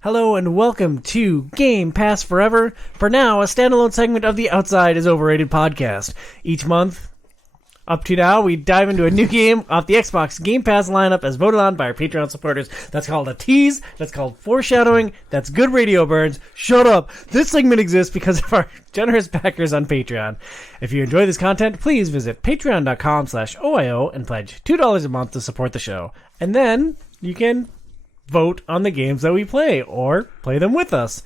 Hello and welcome to Game Pass Forever. For now, a standalone segment of the Outside is Overrated podcast. Each month, up to now, we dive into a new game off the Xbox Game Pass lineup as voted on by our Patreon supporters. That's called a tease. That's called foreshadowing. That's good radio, Burns. Shut up. This segment exists because of our generous backers on Patreon. If you enjoy this content, please visit patreon.com/OiO and pledge $2 a month to support the show. And then you can vote on the games that we play or play them with us.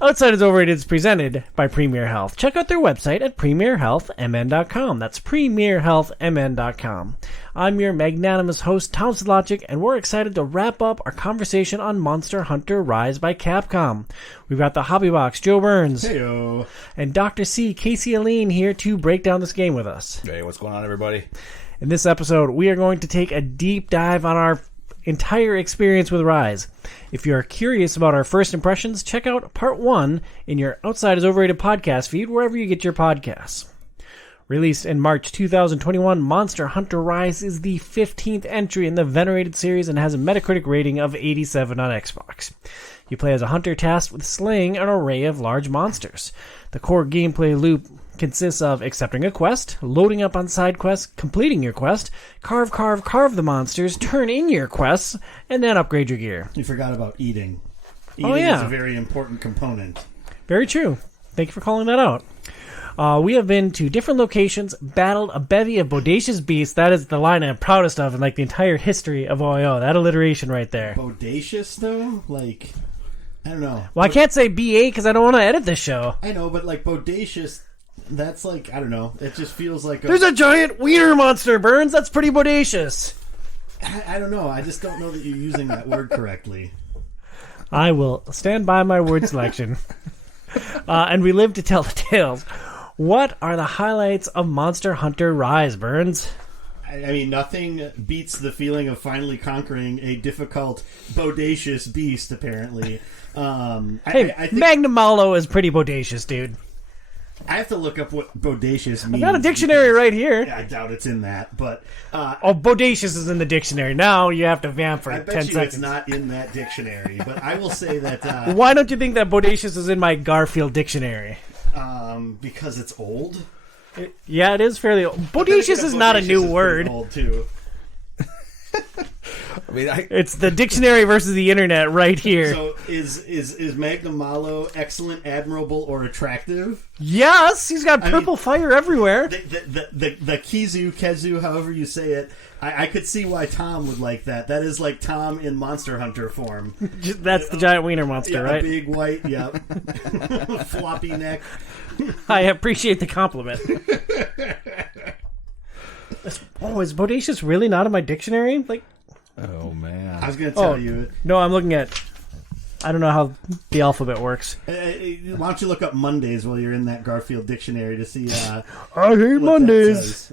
Outside is Overrated is presented by Premier Health. Check out their website at premierhealthmn.com. That's premierhealthmn.com. I'm your magnanimous host, Tom Sedlacek, and we're excited to wrap up our conversation on Monster Hunter Rise by Capcom. We've got the Hobby Box, Joe Burns. Heyo. And Dr. C, Casey Aline here to break down this game with us. Hey, what's going on, everybody? In this episode, we are going to take a deep dive on our entire experience with Rise. If you're curious about our first impressions, check out part 1 in your Outside is Overrated podcast feed, wherever you get your podcasts. Released in March 2021, Monster Hunter Rise is the 15th entry in the venerated series and has a Metacritic rating of 87 on Xbox. You play as a hunter tasked with slaying an array of large monsters. The core gameplay loop consists of accepting a quest, loading up on side quests, completing your quest, carve the monsters, turn in your quests, and then upgrade your gear. You forgot about eating. Eating is a very important component. Very true. Thank you for calling that out. We have been to different locations, battled a bevy of bodacious beasts. That is the line I'm proudest of in like the entire history of OiO. That alliteration right there. Bodacious, though? Like, I don't know. Well, I can't say BA because I don't want to edit this show. I know, but like bodacious, that's like, I don't know. It just feels like There's a giant wiener monster, Burns. That's pretty bodacious. I don't know. I just don't know that you're using that word correctly. I will stand by my word selection. And we live to tell the tales. What are the highlights of Monster Hunter Rise, Burns? I mean, nothing beats the feeling of finally conquering a difficult, bodacious beast, apparently. Hey, I think Magnum Malo is pretty bodacious, dude. I have to look up what bodacious means. I've got a dictionary right here. I doubt it's in that, but... bodacious is in the dictionary. Now you have to vamp for 10 seconds. I bet you it's not in that dictionary, but I will say that... Why don't you think that bodacious is in my Garfield dictionary? Because it's old? Yeah, it is fairly old. Bodacious is not a new word. Old too. I mean, it's the dictionary versus the internet right here. So is Magnum Malo excellent, admirable, or attractive? Yes, he's got purple fire everywhere. The Kezu, however you say it, I could see why Tom would like that. That is like Tom in Monster Hunter form. That's the giant wiener monster, right? A big white, yep. Floppy neck. I appreciate the compliment. Is bodacious really not in my dictionary? Like, oh man, I was going to tell you. No, I'm looking at. I don't know how the alphabet works. Why don't you look up Mondays while you're in that Garfield dictionary to see? I hate Mondays.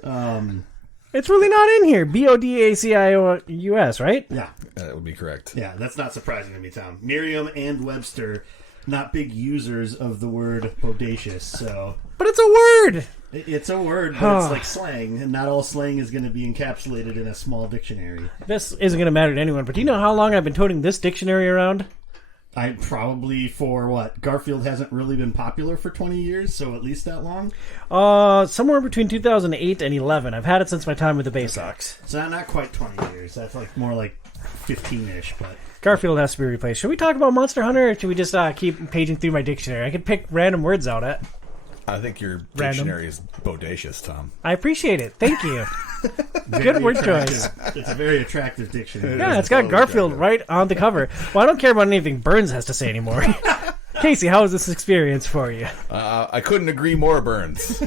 It's really not in here. BODACIOUS, right? Yeah, that would be correct. Yeah, that's not surprising to me, Tom. Merriam and Webster, not big users of the word bodacious, so. But it's a word. It's a word, but it's like slang, and not all slang is going to be encapsulated in a small dictionary. This isn't going to matter to anyone, but do you know how long I've been toting this dictionary around? I probably for what? Garfield hasn't really been popular for 20 years, so at least that long? Somewhere between 2008 and 11. I've had it since my time with the Bay Sox. So not quite 20 years. That's like more like 15-ish, but... Garfield has to be replaced. Should we talk about Monster Hunter, or should we just keep paging through my dictionary? I could pick random words out at. I think your dictionary is bodacious, Tom. I appreciate it. Thank you. Good word choice. It's a very attractive dictionary. Yeah, it's got Garfield right on the cover. Well, I don't care about anything Burns has to say anymore. Casey, how was this experience for you? I couldn't agree more, Burns.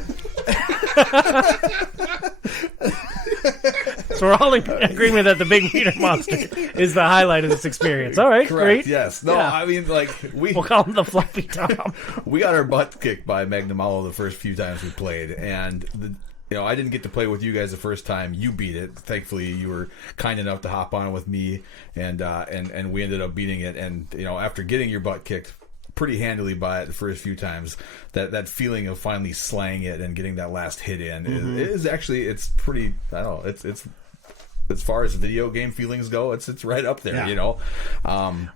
So we're all in agreement that the big wiener monster is the highlight of this experience. All right, correct, great. Yes. No, yeah. I mean, like, we'll call him the Fluffy Tom. We got our butt kicked by Magnum Malo the first few times we played, and I didn't get to play with you guys the first time. You beat it. Thankfully, you were kind enough to hop on with me, and we ended up beating it. And after getting your butt kicked pretty handily by it the first few times, that feeling of finally slaying it and getting that last hit in is actually, it's pretty, I don't know, it's as far as video game feelings go, it's right up there. Yeah. You know.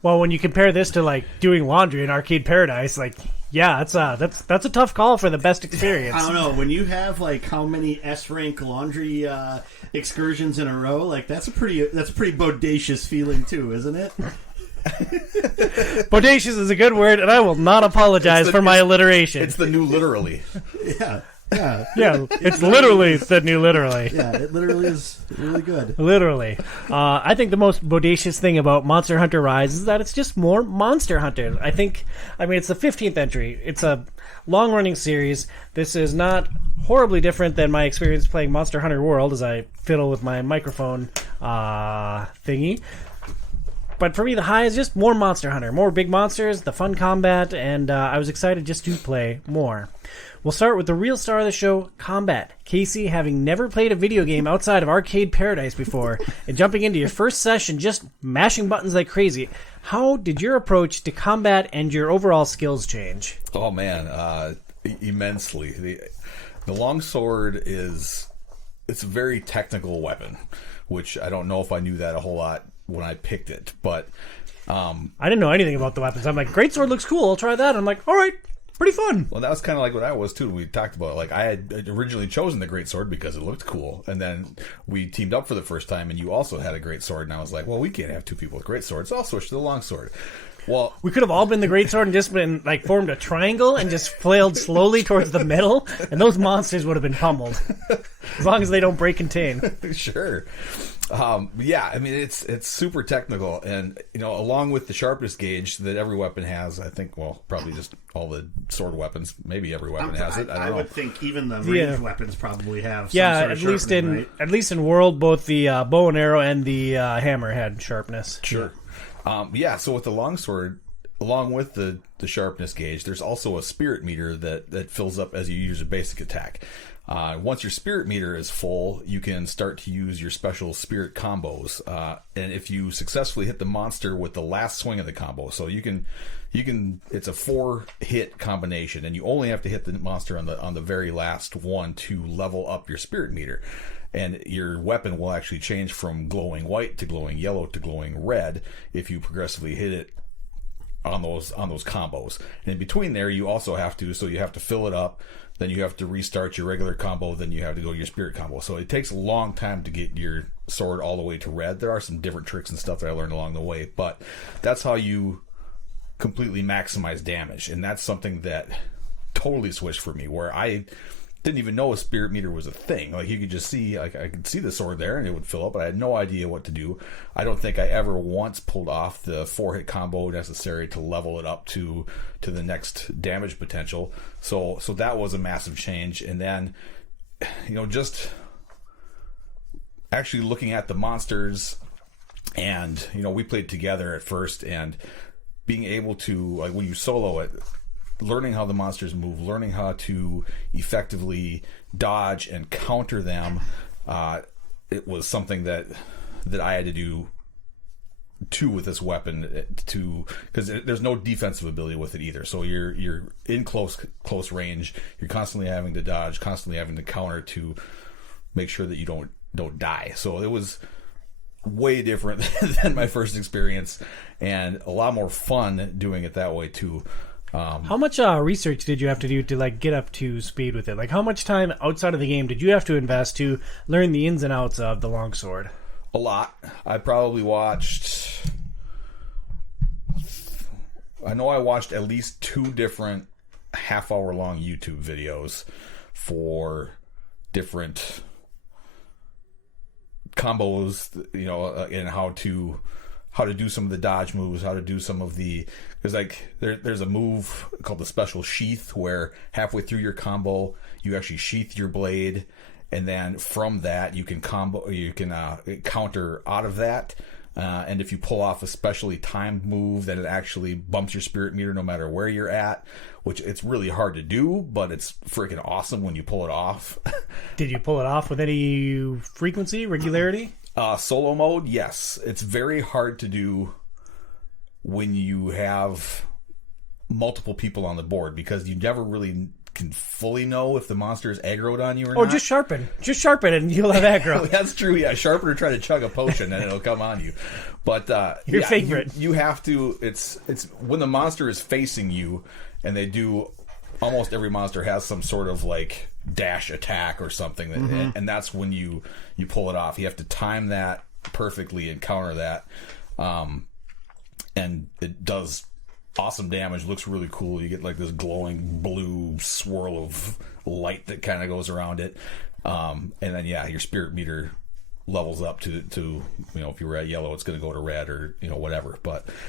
Well, when you compare this to like doing laundry in Arcade Paradise, like yeah, that's a tough call for the best experience. I don't know, when you have like how many S rank laundry excursions in a row, like that's a pretty bodacious feeling too, isn't it? Bodacious is a good word, and I will not apologize for my alliteration. It's the new literally. Yeah. Yeah. Yeah, it's literally the new literally. Yeah, it literally is really good. Literally. I think the most bodacious thing about Monster Hunter Rise is that it's just more Monster Hunter. I mean, it's the 15th entry. It's a long-running series. This is not horribly different than my experience playing Monster Hunter World as I fiddle with my microphone thingy. But for me, the high is just more Monster Hunter. More big monsters, the fun combat, and I was excited just to play more. We'll start with the real star of the show, combat. Casey, having never played a video game outside of Arcade Paradise before, and jumping into your first session just mashing buttons like crazy, how did your approach to combat and your overall skills change? Oh man, immensely. The longsword it's a very technical weapon, which I don't know if I knew that a whole lot when I picked it, but I didn't know anything about the weapons. I'm like, greatsword looks cool, I'll try that. I'm like, all right, pretty fun. Well, that was kind of like what I was too. We talked about it. Like I had originally chosen the greatsword because it looked cool, and then we teamed up for the first time, and you also had a greatsword, and I was like, well, we can't have two people with greatswords, so I'll switch to the longsword. Well, we could have all been the greatsword and just been like formed a triangle and just flailed slowly towards the middle, and those monsters would have been pummeled, as long as they don't break contain. Sure. Yeah, I mean it's super technical, and along with the sharpness gauge that every weapon has, I think, well, probably just all the sword weapons, maybe every weapon has it. I would think even the ranged weapons probably have. Some sort of at least in World, both the bow and arrow and the hammer had sharpness. Sure. Yeah. So with the longsword, along with the sharpness gauge, there's also a spirit meter that fills up as you use a basic attack. Once your spirit meter is full, you can start to use your special spirit combos. And if you successfully hit the monster with the last swing of the combo, so you can, it's a 4-hit combination, and you only have to hit the monster on the very last one to level up your spirit meter. And your weapon will actually change from glowing white to glowing yellow to glowing red if you progressively hit it on those combos. And in between there, you also have to fill it up. Then you have to restart your regular combo. Then you have to go your spirit combo. So it takes a long time to get your sword all the way to red. There are some different tricks and stuff that I learned along the way, but that's how you completely maximize damage. And that's something that totally switched for me, where I didn't even know a spirit meter was a thing. Like, you could just see, like, I could see the sword there and it would fill up, but I had no idea what to do. I don't think I ever once pulled off the 4-hit combo necessary to level it up to the next damage potential. So that was a massive change. And then, just actually looking at the monsters, and we played together at first, and being able to, like, when you solo it, learning how the monsters move, learning how to effectively dodge and counter them, it was something that I had to do too with this weapon, because there's no defensive ability with it either. So you're in close range. You're constantly having to dodge, constantly having to counter to make sure that you don't die. So it was way different than my first experience, and a lot more fun doing it that way too. How much research did you have to do to like get up to speed with it? Like, how much time outside of the game did you have to invest to learn the ins and outs of the longsword? A lot. I probably watched. I know I watched at least 2 different half-hour-long YouTube videos for different combos, and how to do some of the dodge moves, how to do some of the, because like there's a move called the special sheath, where halfway through your combo you actually sheath your blade, and then from that you can counter out of that, and if you pull off a specially timed move, then it actually bumps your spirit meter no matter where you're at, which it's really hard to do, but it's freaking awesome when you pull it off. Did you pull it off with any frequency, regularity? Solo mode, yes. It's very hard to do when you have multiple people on the board, because you never really can fully know if the monster is aggroed on you or Oh, not. just sharpen and you'll have aggro. That's true. Yeah, sharpen or try to chug a potion and it'll come on you. But Your favorite. You have to. It's when the monster is facing you, and they do. Almost every monster has some sort of like dash attack or something, and that's when you pull it off. You have to time that perfectly and counter that, and it does awesome damage. Looks really cool. You get like this glowing blue swirl of light that kind of goes around it, and then your spirit meter levels up to if you were at yellow, it's going to go to red or whatever.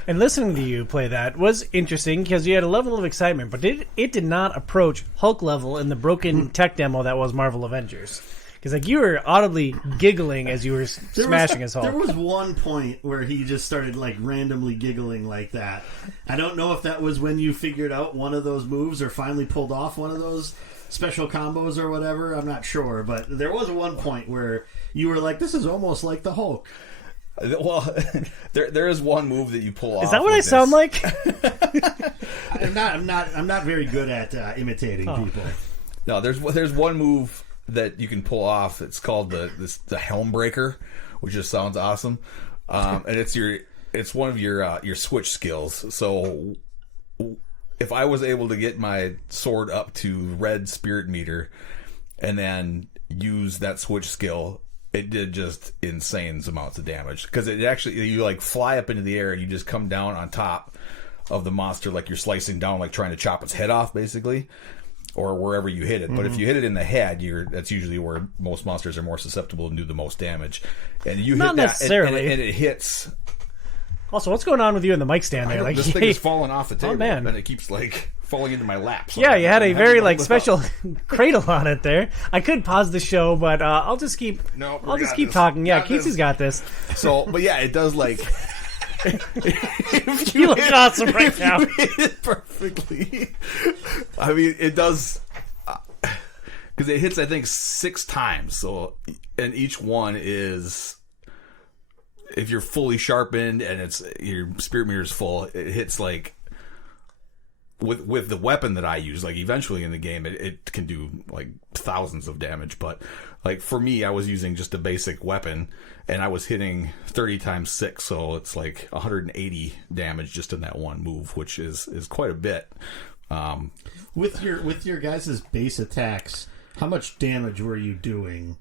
And listening to you play that was interesting because you had a level of excitement, but it did not approach Hulk level in the broken tech demo that was Marvel Avengers. Because like you were audibly giggling as you were smashing his Hulk. There was one point where he just started like randomly giggling like that. I don't know if that was when you figured out one of those moves or finally pulled off one of those special combos or whatever. I'm not sure, but there was one point where you were like, "This is almost like the Hulk." Well, there is one move that you pull off. Is that what I sound like? I'm not very good at imitating people. No, there's one move that you can pull off. It's called the Helm Breaker, which just sounds awesome. And it's one of your switch skills. So if I was able to get my sword up to red spirit meter and then use that switch skill, it did just insane amounts of damage. Because it actually, you like fly up into the air and you just come down on top of the monster like you're slicing down, like trying to chop its head off, basically. Or wherever you hit it. But if you hit it in the head, that's usually where most monsters are more susceptible and do the most damage. And you Not hit that, necessarily. and it hits. Also, what's going on with you and the mic stand there? Like This thing is falling off the table, man. and it keeps like falling into my lap. So yeah, you had a very like hold it special cradle on it there. I could pause the show, but I'll just keep. No, I'll just got keep this. talking. Yeah, Got Keith's this. got this. So, but yeah, it does like. You look awesome right now. Hit it perfectly. I mean, it does. Because it hits, I think, 6 times. So, and each one is, if you're fully sharpened and your spirit meter is full, it hits like with the weapon that I use. Like eventually in the game, it can do like thousands of damage. But like for me, I was using just a basic weapon, and I was hitting 30 times 6, so it's like 180 damage just in that one move, which is quite a bit. With your guys' base attacks, how much damage were you doing?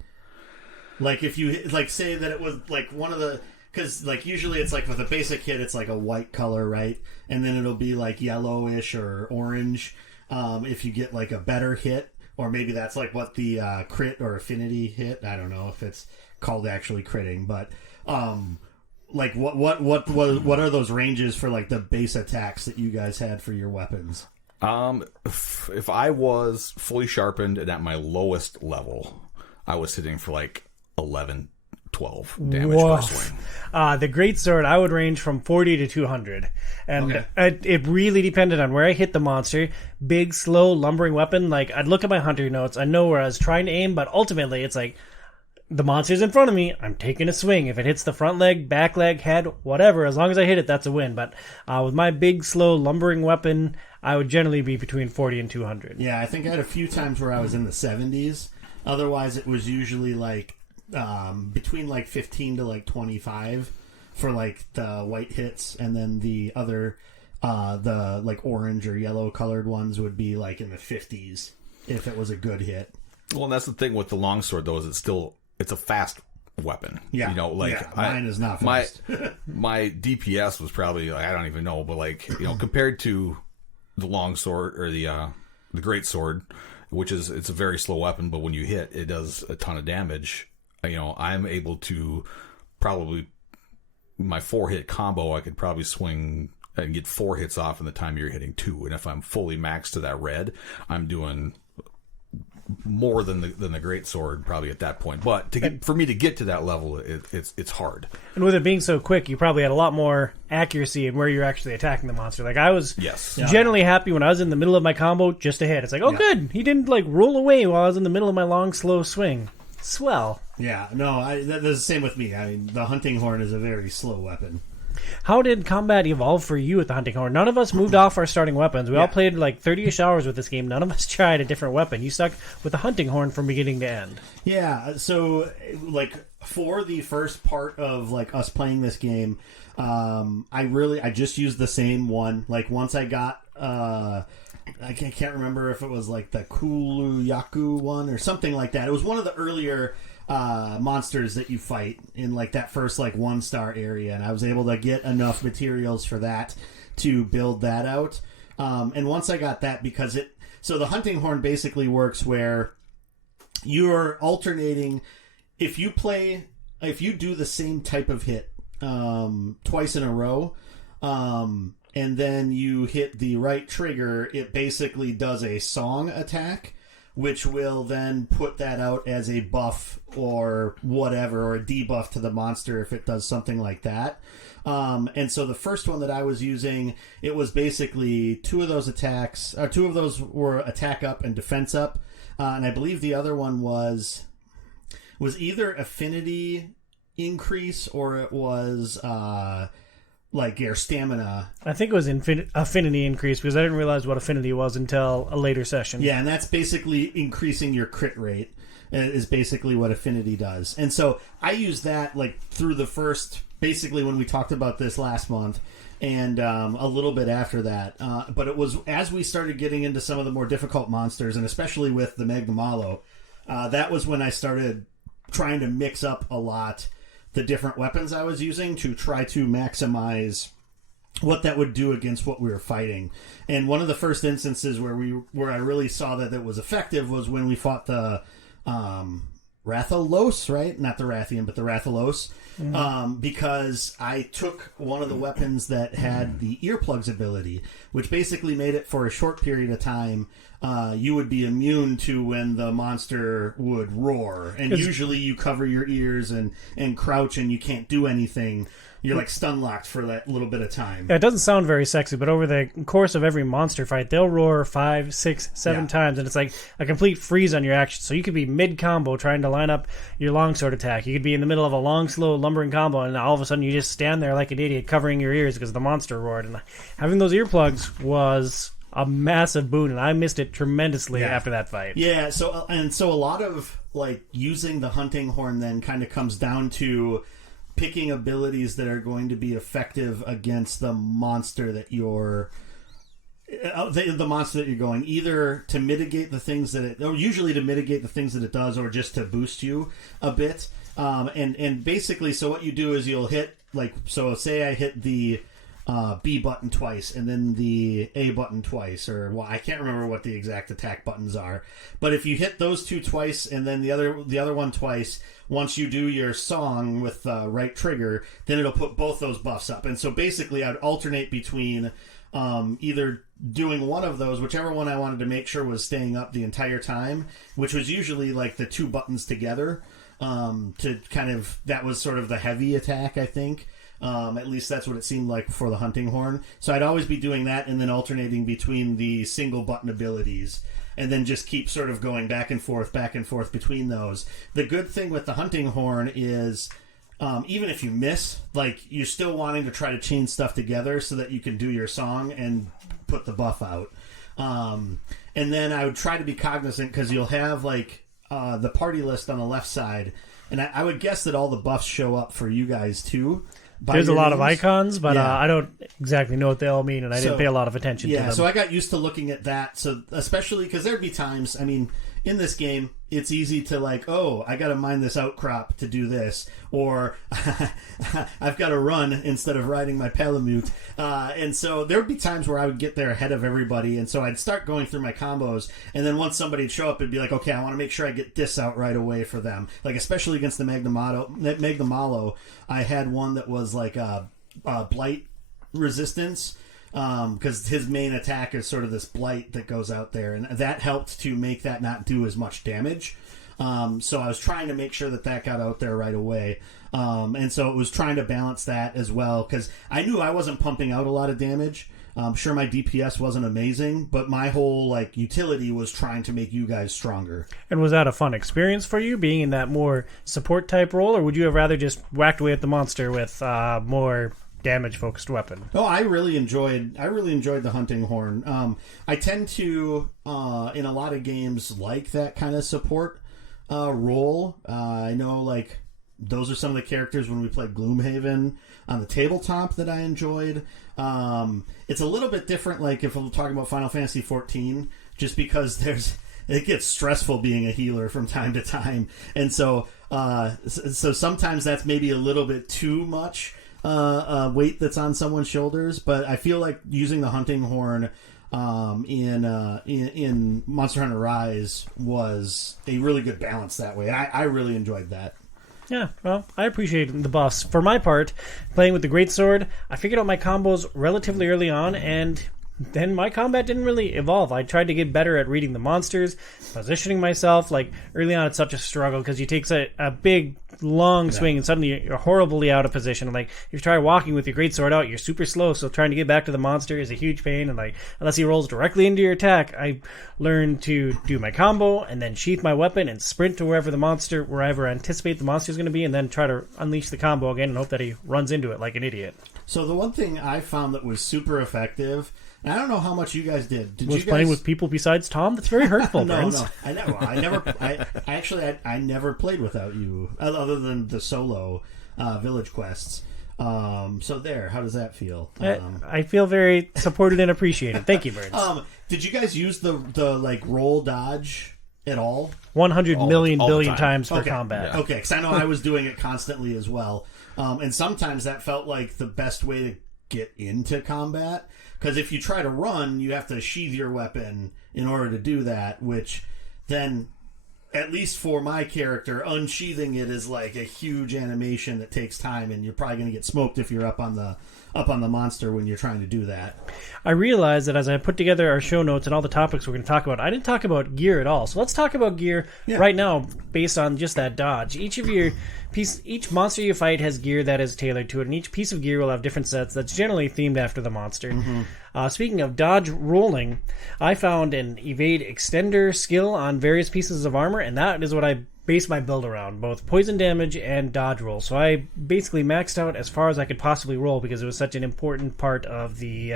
Like if you like say that it was like one of the, because like usually it's like with a basic hit it's like a white color, right? And then it'll be like yellowish or orange if you get like a better hit, or maybe that's like what the crit or affinity hit. I don't know if it's called actually critting, but like what are those ranges for like the base attacks that you guys had for your weapons? If I was fully sharpened and at my lowest level, I was hitting for like 11, 12 damage per swing. The great sword, I would range from 40 to 200, and it really depended on where I hit the monster. Big, slow, lumbering weapon. Like I'd look at my hunter notes, I know where I was trying to aim, but ultimately it's like the monster's in front of me. I'm taking a swing. If it hits the front leg, back leg, head, whatever, as long as I hit it, that's a win. But with my big, slow, lumbering weapon, I would generally be between 40 and 200. Yeah, I think I had a few times where I was in the 70s. Otherwise, it was usually like between like 15 to like 25 for like the white hits, and then the other the like orange or yellow colored ones would be like in the 50s if it was a good hit. Well, and that's the thing with the longsword, though, is it's a fast weapon. Yeah, mine is not fast. My DPS was probably like, I don't even know, but like compared to the longsword or the great sword, which it's a very slow weapon, but when you hit, it does a ton of damage. I'm able to probably my 4-hit combo. I could probably swing and get 4 hits off in the time you're hitting 2, and if I'm fully maxed to that red, I'm doing more than the great sword probably at that point. But for me to get to that level, it's hard. And with it being so quick, you probably had a lot more accuracy in where you're actually attacking the monster. Like I was generally happy when I was in the middle of my combo just to hit. It's like, good, he didn't like roll away while I was in the middle of my long slow swing. Swell. Yeah, no, that's the same with me. I mean, the hunting horn is a very slow weapon. How did combat evolve for you with the hunting horn? None of us moved off our starting weapons. We all played like 30-ish hours with this game. None of us tried a different weapon. You stuck with the hunting horn from beginning to end. Yeah, so like for the first part of like us playing this game, I just used the same one. Like once I got I can't remember if it was like the Kuluyaku one or something like that. It was one of the earlier monsters that you fight in like that first like 1-star area, and I was able to get enough materials for that to build that out. And once I got that, so the hunting horn basically works where you're alternating. If you do the same type of hit twice in a row, and then you hit the right trigger, it basically does a song attack, which will then put that out as a buff or whatever, or a debuff to the monster if it does something like that. And so the first one that I was using, it was basically two of those were attack up and defense up. And I believe the other one was either affinity increase or it was like your stamina. I think it was affinity increase, because I didn't realize what affinity was until a later session. Yeah, and that's basically increasing your crit rate, is basically what affinity does. And so I used that like through the first, basically when we talked about this last month, and a little bit after that. But it was as we started getting into some of the more difficult monsters, and especially with the Magnamalo, that was when I started trying to mix up a lot the different weapons I was using to try to maximize what that would do against what we were fighting. And one of the first instances where I really saw that it was effective was when we fought the Rathalos, right? Not the Rathian, but the Rathalos. Because I took one of the weapons that had the earplugs ability, which basically made it for a short period of time you would be immune to when the monster would roar. And usually you cover your ears and crouch and you can't do anything. You're like stun locked for that little bit of time. Yeah, it doesn't sound very sexy, but over the course of every monster fight, they'll roar 5, 6, 7 times, and it's like a complete freeze on your action. So you could be mid-combo trying to line up your longsword attack. You could be in the middle of a long, slow, lumbering combo, and all of a sudden you just stand there like an idiot covering your ears because the monster roared. And having those earplugs was a massive boon, and I missed it tremendously after that fight. Yeah, so a lot of like using the hunting horn then kind of comes down to picking abilities that are going to be effective against the monster that you're going, either to mitigate the things usually to mitigate the things that it does, or just to boost you a bit. And basically, so what you do is you'll hit, like, so say I hit the B button twice and then the A button twice, or I can't remember what the exact attack buttons are, but if you hit those two twice and then the other one twice, once you do your song with the right trigger, then it'll put both those buffs up. And so basically I'd alternate between either doing one of those, whichever one I wanted to make sure was staying up the entire time, which was usually like the two buttons together, to kind of, that was sort of the heavy attack, I think. At least that's what it seemed like for the hunting horn. So I'd always be doing that and then alternating between the single button abilities, and then just keep sort of going back and forth between those. The good thing with the hunting horn is even if you miss, like, you're still wanting to try to chain stuff together so that you can do your song and put the buff out. And then I would try to be cognizant, because you'll have like the party list on the left side, and I would guess that all the buffs show up for you guys too. There's a lot of icons, but I don't exactly know what they all mean, and I didn't pay a lot of attention to them. Yeah, so I got used to looking at that. So especially because there'd be times, I mean, in this game, it's easy to like, oh, I got to mine this outcrop to do this, or I've got to run instead of riding my Palamute. And so there would be times where I would get there ahead of everybody, and so I'd start going through my combos, and then once somebody would show up, it'd be like, okay, I want to make sure I get this out right away for them. Like, especially against the Magnamalo, I had one that was like a blight resistance, because his main attack is sort of this blight that goes out there, and that helped to make that not do as much damage. So I was trying to make sure that got out there right away. And so it was trying to balance that as well, because I knew I wasn't pumping out a lot of damage. Sure, my DPS wasn't amazing, but my whole like utility was trying to make you guys stronger. And was that a fun experience for you, being in that more support type role, or would you have rather just whacked away at the monster with more damage focused weapon. Oh, I really enjoyed the hunting horn. I tend to in a lot of games like that kind of support role. I know, like, those are some of the characters when we played Gloomhaven on the tabletop that I enjoyed. It's a little bit different, like if I'm talking about Final Fantasy XIV, just because it gets stressful being a healer from time to time, and so sometimes that's maybe a little bit too much weight that's on someone's shoulders. But I feel like using the hunting horn in Monster Hunter Rise was a really good balance that way. I really enjoyed that. Yeah, well, I appreciate the buffs. For my part, playing with the greatsword, I figured out my combos relatively early on, and then my combat didn't really evolve. I tried to get better at reading the monsters, positioning myself. Like, early on, it's such a struggle because you take a big, long swing and suddenly you're horribly out of position. Like, if you try walking with your greatsword out, you're super slow, so trying to get back to the monster is a huge pain. And, like, unless he rolls directly into your attack, I learned to do my combo and then sheath my weapon and sprint to wherever I anticipate the monster is going to be, and then try to unleash the combo again and hope that he runs into it like an idiot. So the one thing I found that was super effective, and I don't know how much you guys did. Was playing with people besides Tom? That's very hurtful, No, Burns. no. I never played without you, other than the solo village quests. So there, how does that feel? I feel very supported and appreciated. Thank you, Burns. Did you guys use the like roll dodge at all? 100 million all the billion time. times for combat. Yeah. Okay, because I know I was doing it constantly as well. And sometimes that felt like the best way to get into combat. Because if you try to run, you have to sheath your weapon in order to do that, which then, at least for my character, unsheathing it is like a huge animation that takes time, and you're probably going to get smoked if you're up on the monster when you're trying to do that. I realized that as I put together our show notes and all the topics we're going to talk about, I didn't talk about gear at all. So let's talk about gear right now based on just that dodge. Each monster you fight has gear that is tailored to it, and each piece of gear will have different sets that's generally themed after the monster. Mm-hmm. Speaking of dodge rolling, I found an evade extender skill on various pieces of armor, and that is what I base my build around, both poison damage and dodge roll. So I basically maxed out as far as I could possibly roll because it was such an important part of the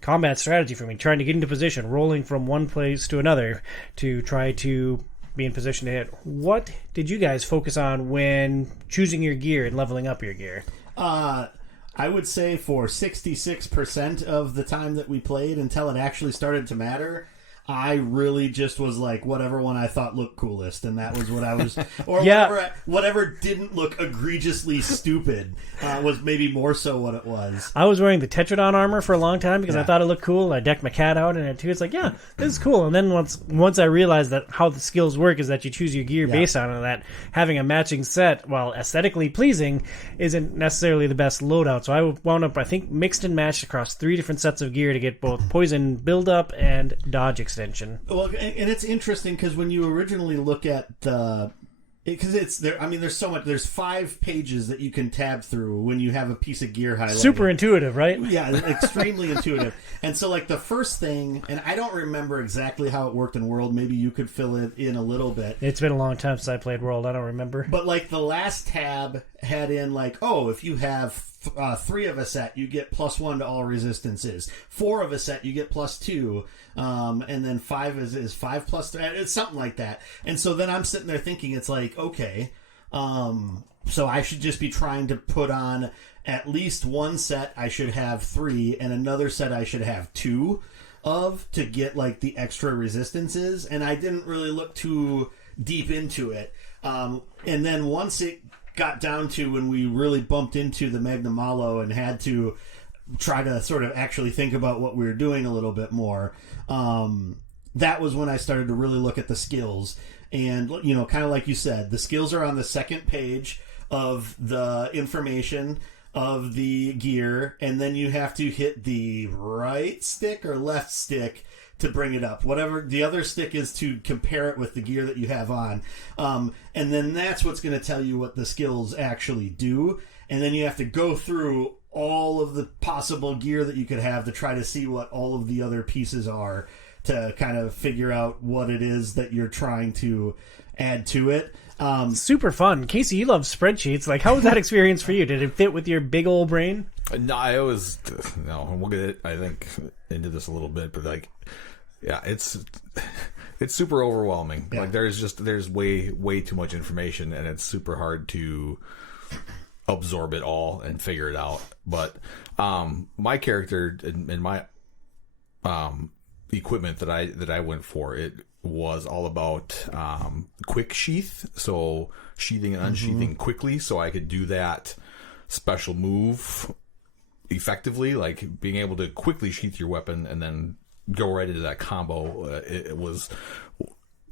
combat strategy for me, trying to get into position, rolling from one place to another to try to be in position to hit. What did you guys focus on when choosing your gear and leveling up your gear? I would say for 66% of the time that we played, until it actually started to matter, I really just was like whatever one I thought looked coolest, and that was what I was, or whatever didn't look egregiously stupid was maybe more so what it was. I was wearing the Tetradon armor for a long time because I thought it looked cool. I decked my cat out in it too. It's like, yeah, this is cool. And then once I realized that how the skills work is that you choose your gear based on it, that having a matching set, while aesthetically pleasing, isn't necessarily the best loadout. So I wound up, I think, mixed and matched across 3 different sets of gear to get both poison build-up and dodge extension. Well, and it's interesting because when you originally look at because it's there. I mean, there's so much. There's 5 pages that you can tab through when you have a piece of gear highlighted. Super intuitive, right? Yeah, extremely intuitive. And so, like, the first thing, and I don't remember exactly how it worked in World. Maybe you could fill it in a little bit. It's been a long time since I played World. I don't remember. But, like, the last tab had in, like, oh, if you have 3 of a set, you get +1 to all resistances. 4 of a set, you get +2. And then 5 is 5 plus 3. It's something like that. And so then I'm sitting there thinking, it's like, okay, so I should just be trying to put on at least one set I should have 3, and another set I should have 2 of to get like the extra resistances. And I didn't really look too deep into it. And then once it got down to when we really bumped into the Magnum Malo and had to try to sort of actually think about what we were doing a little bit more, that was when I started to really look at the skills. And, you know, kind of like you said, the skills are on the second page of the information of the gear, and then you have to hit the right stick or left stick to bring it up. Whatever the other stick is to compare it with the gear that you have on. And then that's what's going to tell you what the skills actually do. And then you have to go through all of the possible gear that you could have to try to see what all of the other pieces are to kind of figure out what it is that you're trying to add to it. Super fun. Casey, you love spreadsheets. Like, how was that experience for you? Did it fit with your big old brain? No, I always we'll get it. I think into this a little bit, but like, yeah, it's super overwhelming. Yeah. Like, there's way too much information, and it's super hard to absorb it all and figure it out. But my character and my equipment that I went for, it was all about quick sheath, so sheathing and unsheathing quickly, so I could do that special move effectively, like being able to quickly sheath your weapon and then go right into that combo. It was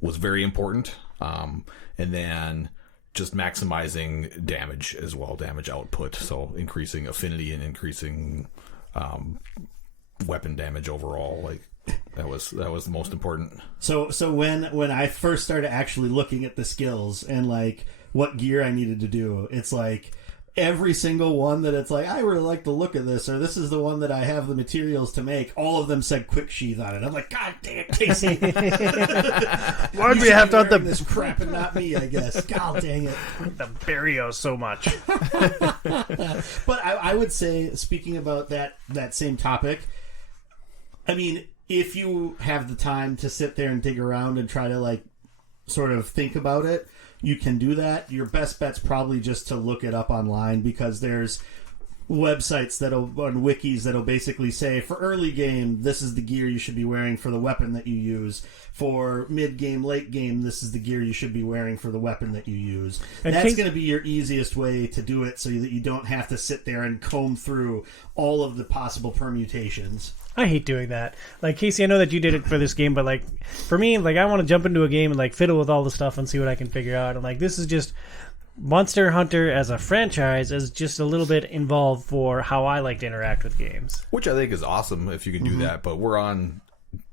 very important, and then just maximizing damage as well, damage output, so increasing affinity and increasing weapon damage overall. Like, that was the most important. So when I first started actually looking at the skills and like what gear I needed to do, it's like every single one that it's like, I really like the look of this, or this is the one that I have the materials to make, all of them said quick sheath on it. I'm like, God damn it, Casey. Why do we have to have the this crap and not me, I guess. God dang it. the Barrios so much? But I would say, speaking about that same topic, I mean, if you have the time to sit there and dig around and try to like sort of think about it, you can do that. Your best bet's probably just to look it up online, because there's websites on wikis that'll basically say, for early game, this is the gear you should be wearing for the weapon that you use. For mid game, late game, this is the gear you should be wearing for the weapon that you use. And that's going to be your easiest way to do it, so that you don't have to sit there and comb through all of the possible permutations. I hate doing that. Like, Casey, I know that you did it for this game, but like for me, like, I want to jump into a game and like fiddle with all the stuff and see what I can figure out. And like, this is just Monster Hunter as a franchise is just a little bit involved for how I like to interact with games. Which I think is awesome if you can do that, but we're on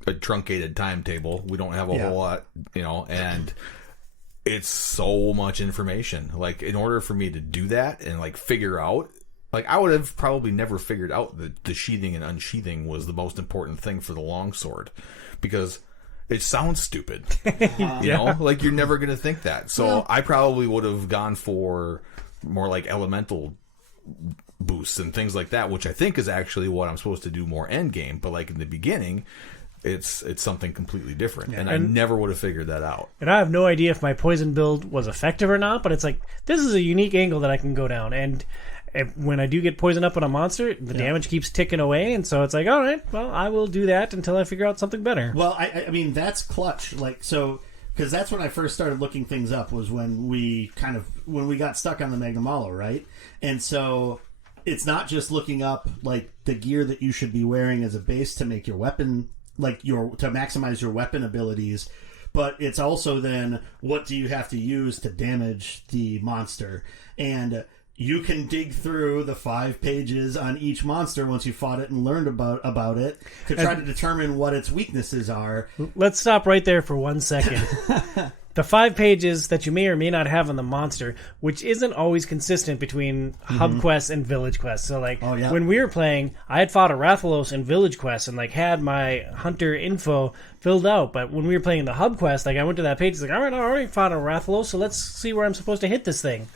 a truncated timetable. We don't have a whole lot, and it's so much information. Like, in order for me to do that and like figure out, like, I would have probably never figured out that the sheathing and unsheathing was the most important thing for the longsword, because it sounds stupid. You know, like, you're never going to think that. So I probably would have gone for more like elemental boosts and things like that, which I think is actually what I'm supposed to do more end game. But like in the beginning, it's something completely different, and I never would have figured that out. And I have no idea if my poison build was effective or not, but it's like, this is a unique angle that I can go down. And when I do get poisoned up on a monster, the damage keeps ticking away, and so it's like, all right, well, I will do that until I figure out something better. Well, I mean, that's clutch. Like, so, because that's when I first started looking things up, was when we got stuck on the Magnamalo, right? And so it's not just looking up like the gear that you should be wearing as a base to make your weapon, like to maximize your weapon abilities, but it's also then, what do you have to use to damage the monster? And you can dig through the 5 pages on each monster once you fought it and learned about it to try to determine what its weaknesses are. Let's stop right there for 1 second. The 5 pages that you may or may not have on the monster, which isn't always consistent between hub quests and village quests. So, like, when we were playing, I had fought a Rathalos in village quests and, like, had my hunter info filled out. But when we were playing the hub quest, like, I went to that page, it's like, all right, I already fought a Rathalos, so let's see where I'm supposed to hit this thing.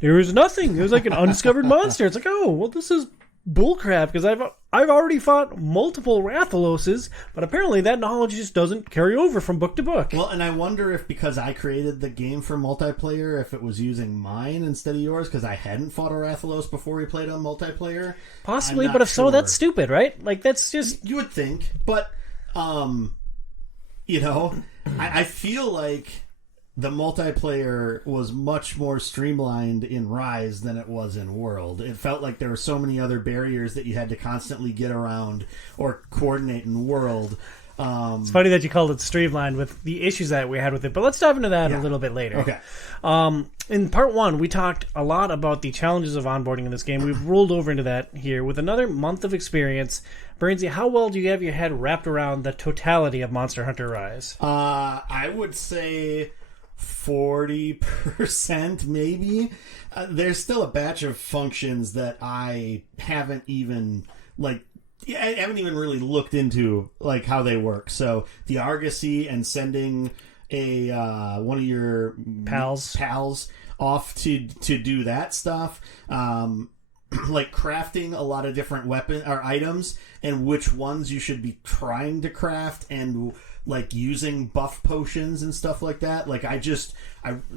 There was nothing. It was like an undiscovered monster. It's like, oh, well, this is bullcrap, because I've already fought multiple Rathaloses, but apparently that knowledge just doesn't carry over from book to book. Well, and I wonder if, because I created the game for multiplayer, if it was using mine instead of yours, because I hadn't fought a Rathalos before we played on multiplayer. Possibly, but if so, that's stupid, right? Like, that's just... You would think, but, I feel like the multiplayer was much more streamlined in Rise than it was in World. It felt like there were so many other barriers that you had to constantly get around or coordinate in World. It's funny that you called it streamlined with the issues that we had with it, but let's dive into that a little bit later. Okay. In part 1, we talked a lot about the challenges of onboarding in this game. We've rolled over into that here with another month of experience. Bernsey, how well do you have your head wrapped around the totality of Monster Hunter Rise? I would say 40% maybe. There's still a batch of functions that I haven't even really looked into, like, how they work. So the Argosy and sending one of your pals off to do that stuff. Like crafting a lot of different weapon or items and which ones you should be trying to craft, and like using buff potions and stuff like that. Like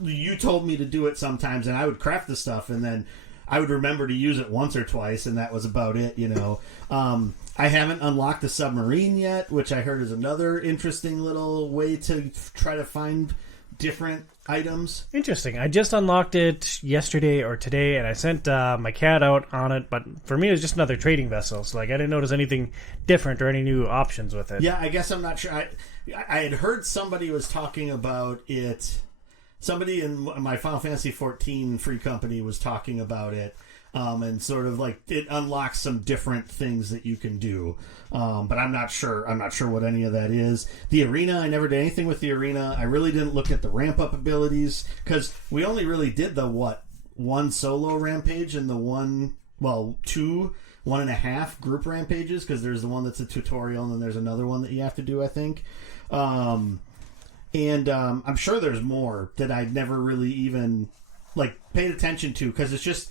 you told me to do it sometimes, and I would craft the stuff, and then I would remember to use it once or twice, and that was about it, you know. I haven't unlocked the submarine yet, which I heard is another interesting little way to try to find different items. Interesting. I just unlocked it yesterday or today, and I sent my cat out on it, but for me it was just another trading vessel, so like I didn't notice anything different or any new options with it. Yeah, I guess I'm not sure. I had heard somebody was talking about it. Somebody in my Final Fantasy XIV free company was talking about it, and sort of like it unlocks some different things that you can do. But I'm not sure. I'm not sure what any of that is. The arena, I never did anything with the arena. I really didn't look at the ramp up abilities because we only really did the one solo rampage and the 2 1.5 group rampages, because there's the one that's a tutorial and then there's another one that you have to do, I think. And I'm sure there's more that I'd never really even like paid attention to, because it's just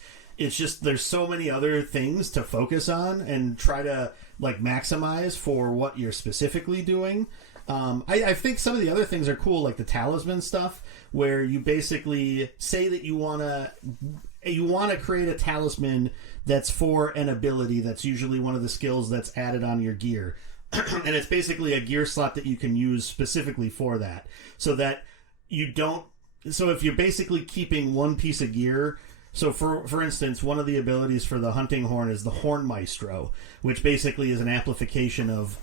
there's so many other things to focus on and try to like maximize for what you're specifically doing. I think some of the other things are cool, like the talisman stuff, where you basically say that you want to create a talisman that's for an ability that's usually one of the skills that's added on your gear. And it's basically a gear slot that you can use specifically for that. So that you don't... So if you're basically keeping one piece of gear... So for instance, one of the abilities for the hunting horn is the Horn Maestro, which basically is an amplification of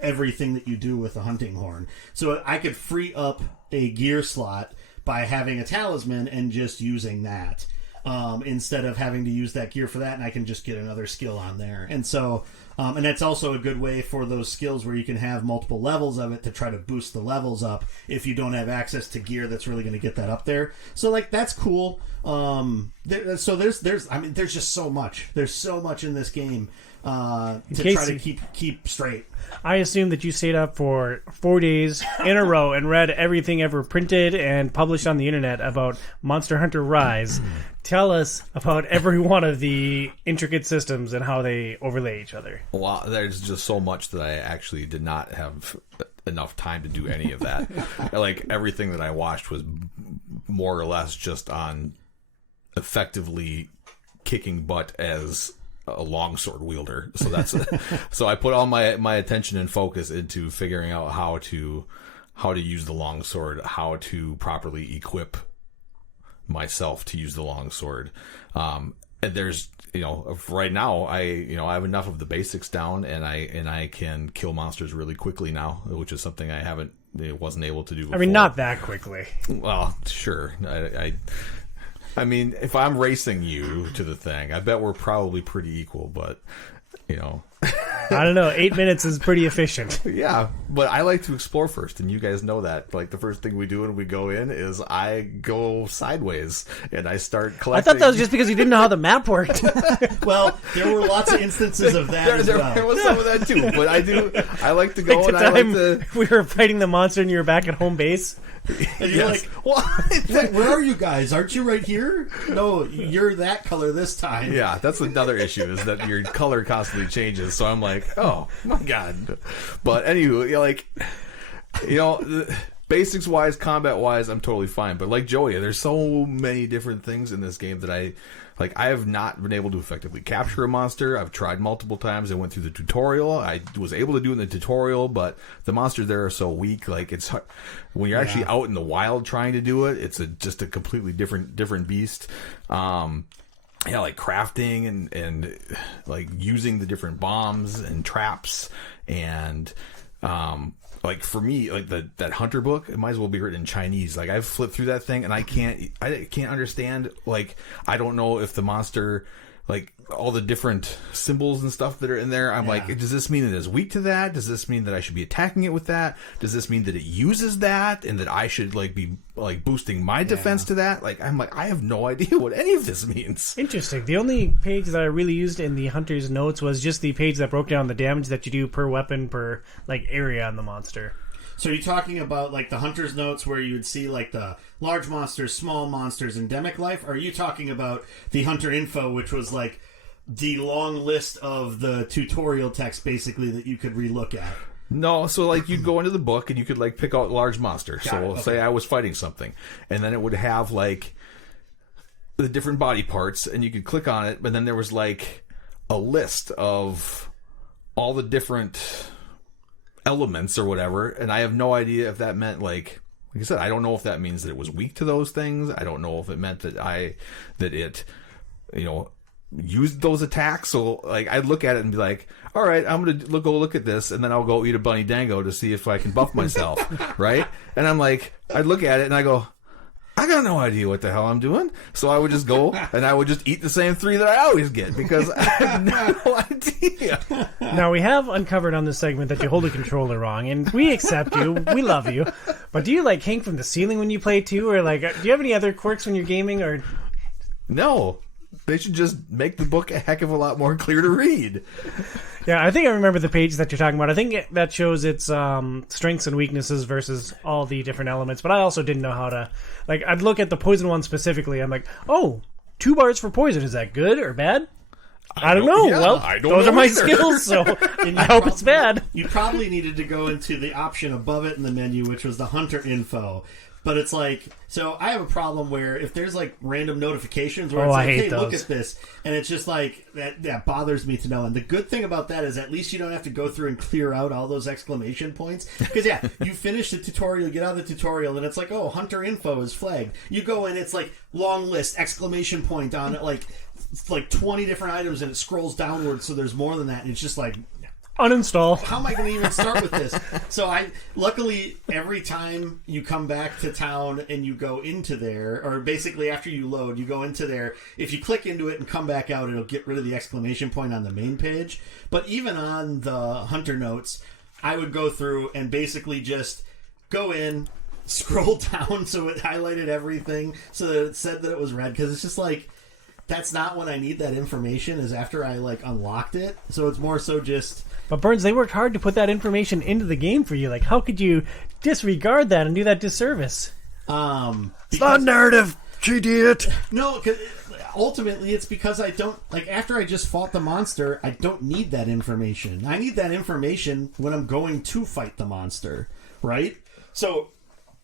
everything that you do with the hunting horn. So I could free up a gear slot by having a talisman and just using that. Instead of having to use that gear for that, and I can just get another skill on there. And so, and that's also a good way for those skills where you can have multiple levels of it to try to boost the levels up if you don't have access to gear that's really going to get that up there. So, like, that's cool. There's just so much. There's so much in this game to try to keep straight. I assume that you stayed up for 4 days in a row and read everything ever printed and published on the internet about Monster Hunter Rise. Tell us about every one of the intricate systems and how they overlay each other. Well, there's just so much that I actually did not have enough time to do any of that. Like, everything that I watched was more or less just on effectively kicking butt as a longsword wielder. So that's so I put all my attention and focus into figuring out how to use the longsword, how to properly equip myself to use the longsword. And there's, right now I have enough of the basics down, and I can kill monsters really quickly now, which is something I wasn't able to do before. I mean, not that quickly. Well, sure. I mean, if I'm racing you to the thing, I bet we're probably pretty equal, but, I don't know. 8 minutes is pretty efficient. Yeah, but I like to explore first, and you guys know that. Like, the first thing we do when we go in is I go sideways, and I start collecting. I thought that was just because you didn't know how the map worked. Well, there were lots of instances of that there was some of that, too, but I like to go, like and I like to... we were fighting the monster, and you were back at home base. And you're like, what? Where are you guys? Aren't you right here? No, you're that color this time. Yeah, that's another issue, is that your color constantly changes. So I'm like, oh my god. But anyway, basics wise, combat wise, I'm totally fine. But like Joey, there's so many different things in this game that I have not been able to effectively capture a monster. I've tried multiple times. I went through the tutorial. I was able to do it in the tutorial, but the monsters there are so weak. Like, it's hard. When you're actually out in the wild trying to do it, it's just a completely different beast. Like crafting and like using the different bombs and traps and like for me, like that hunter book, it might as well be written in Chinese. Like, I've flipped through that thing and I can't understand. Like, I don't know if the monster, like all the different symbols and stuff that are in there. I'm like, does this mean it is weak to that? Does this mean that I should be attacking it with that? Does this mean that it uses that and that I should be boosting my defense to that? Like, I'm like, I have no idea what any of this means. Interesting. The only page that I really used in the hunter's notes was just the page that broke down the damage that you do per weapon per area on the monster. So are you talking about like the hunter's notes where you would see like the large monsters, small monsters, endemic life? Or are you talking about the hunter info, which was like the long list of the tutorial text basically that you could relook at? No, so like you'd go into the book and you could like pick out large monsters. Say I was fighting something, and then it would have like the different body parts, and you could click on it, but then there was like a list of all the different elements or whatever, and I have no idea if that meant like I said, I don't know if that means that it was weak to those things. I don't know if it meant that it used those attacks. So like I'd look at it and be like, all right, I'm gonna go look at this, and then I'll go eat a bunny dango to see if I can buff myself. Right? And I'm like, I'd look at it and I go, I got no idea what the hell I'm doing. So I would just go and I would just eat the same 3 that I always get because I have no idea. Now, we have uncovered on this segment that you hold a controller wrong, and we accept you. We love you. But do you, like, hang from the ceiling when you play, too? Or, like, do you have any other quirks when you're gaming? Or No. They should just make the book a heck of a lot more clear to read. Yeah, I think I remember the page that you're talking about. I think that shows its strengths and weaknesses versus all the different elements. But I also didn't know how to... Like, I'd look at the poison one specifically. I'm like, oh, 2 bars for poison. Is that good or bad? I don't know. Yeah, well, I don't those know are my either. skills, so I hope it's bad. You probably needed to go into the option above it in the menu, which was the hunter info. But it's like, so I have a problem where if there's like random notifications where it's like, hey, look at this, and it's just like, that bothers me to know. And the good thing about that is at least you don't have to go through and clear out all those exclamation points. Because yeah, you finish the tutorial, you get out of the tutorial, and it's like, oh, hunter info is flagged. You go in, it's like long list, exclamation point on it, like 20 different items, and it scrolls downward, so there's more than that, and it's just like... Uninstall. How am I going to even start with this? So luckily, every time you come back to town and you go into there, or basically after you load, you go into there, if you click into it and come back out, it'll get rid of the exclamation point on the main page. But even on the hunter notes, I would go through and basically just go in, scroll down so it highlighted everything so that it said that it was red, because it's just like, that's not when I need that information, is after I like unlocked it. So it's more so just... But Burns, they worked hard to put that information into the game for you. Like, how could you disregard that and do that disservice? It's not narrative, idiot. No, because ultimately it's because I don't... Like, after I just fought the monster, I don't need that information. I need that information when I'm going to fight the monster, right? So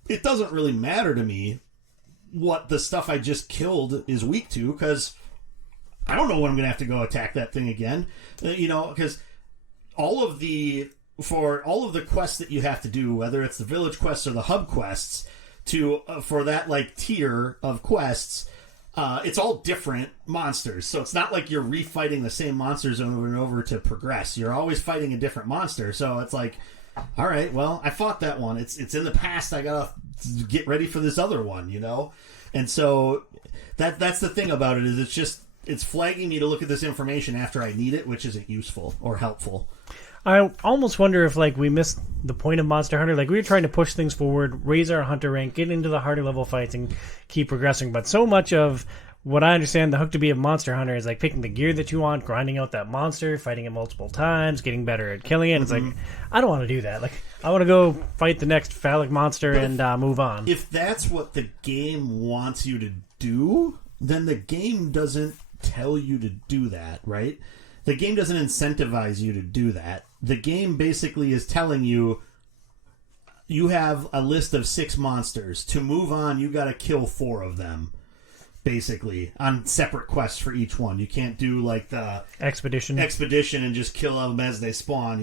it doesn't really matter to me what the stuff I just killed is weak to, because I don't know when I'm going to have to go attack that thing again. Because... all of the quests that you have to do, whether it's the village quests or the hub quests, for that like tier of quests, it's all different monsters. So it's not like you're refighting the same monsters over and over to progress. You're always fighting a different monster. So it's like, all right, well, I fought that one. It's in the past. I gotta get ready for this other one, And so that's the thing about it, is it's flagging me to look at this information after I need it, which isn't useful or helpful. I almost wonder if like we missed the point of Monster Hunter. Like, we were trying to push things forward, raise our hunter rank, get into the harder level fights, and keep progressing. But so much of what I understand the hook to be a Monster Hunter is like picking the gear that you want, grinding out that monster, fighting it multiple times, getting better at killing it. It's like, I don't want to do that. Like, I want to go fight the next phallic monster and move on. If that's what the game wants you to do, then the game doesn't tell you to do that, right? The game doesn't incentivize you to do that. The game basically is telling you, you have a list of 6 monsters. To move on, you got to kill 4 of them, basically, on separate quests for each one. You can't do like the expedition and just kill them as they spawn,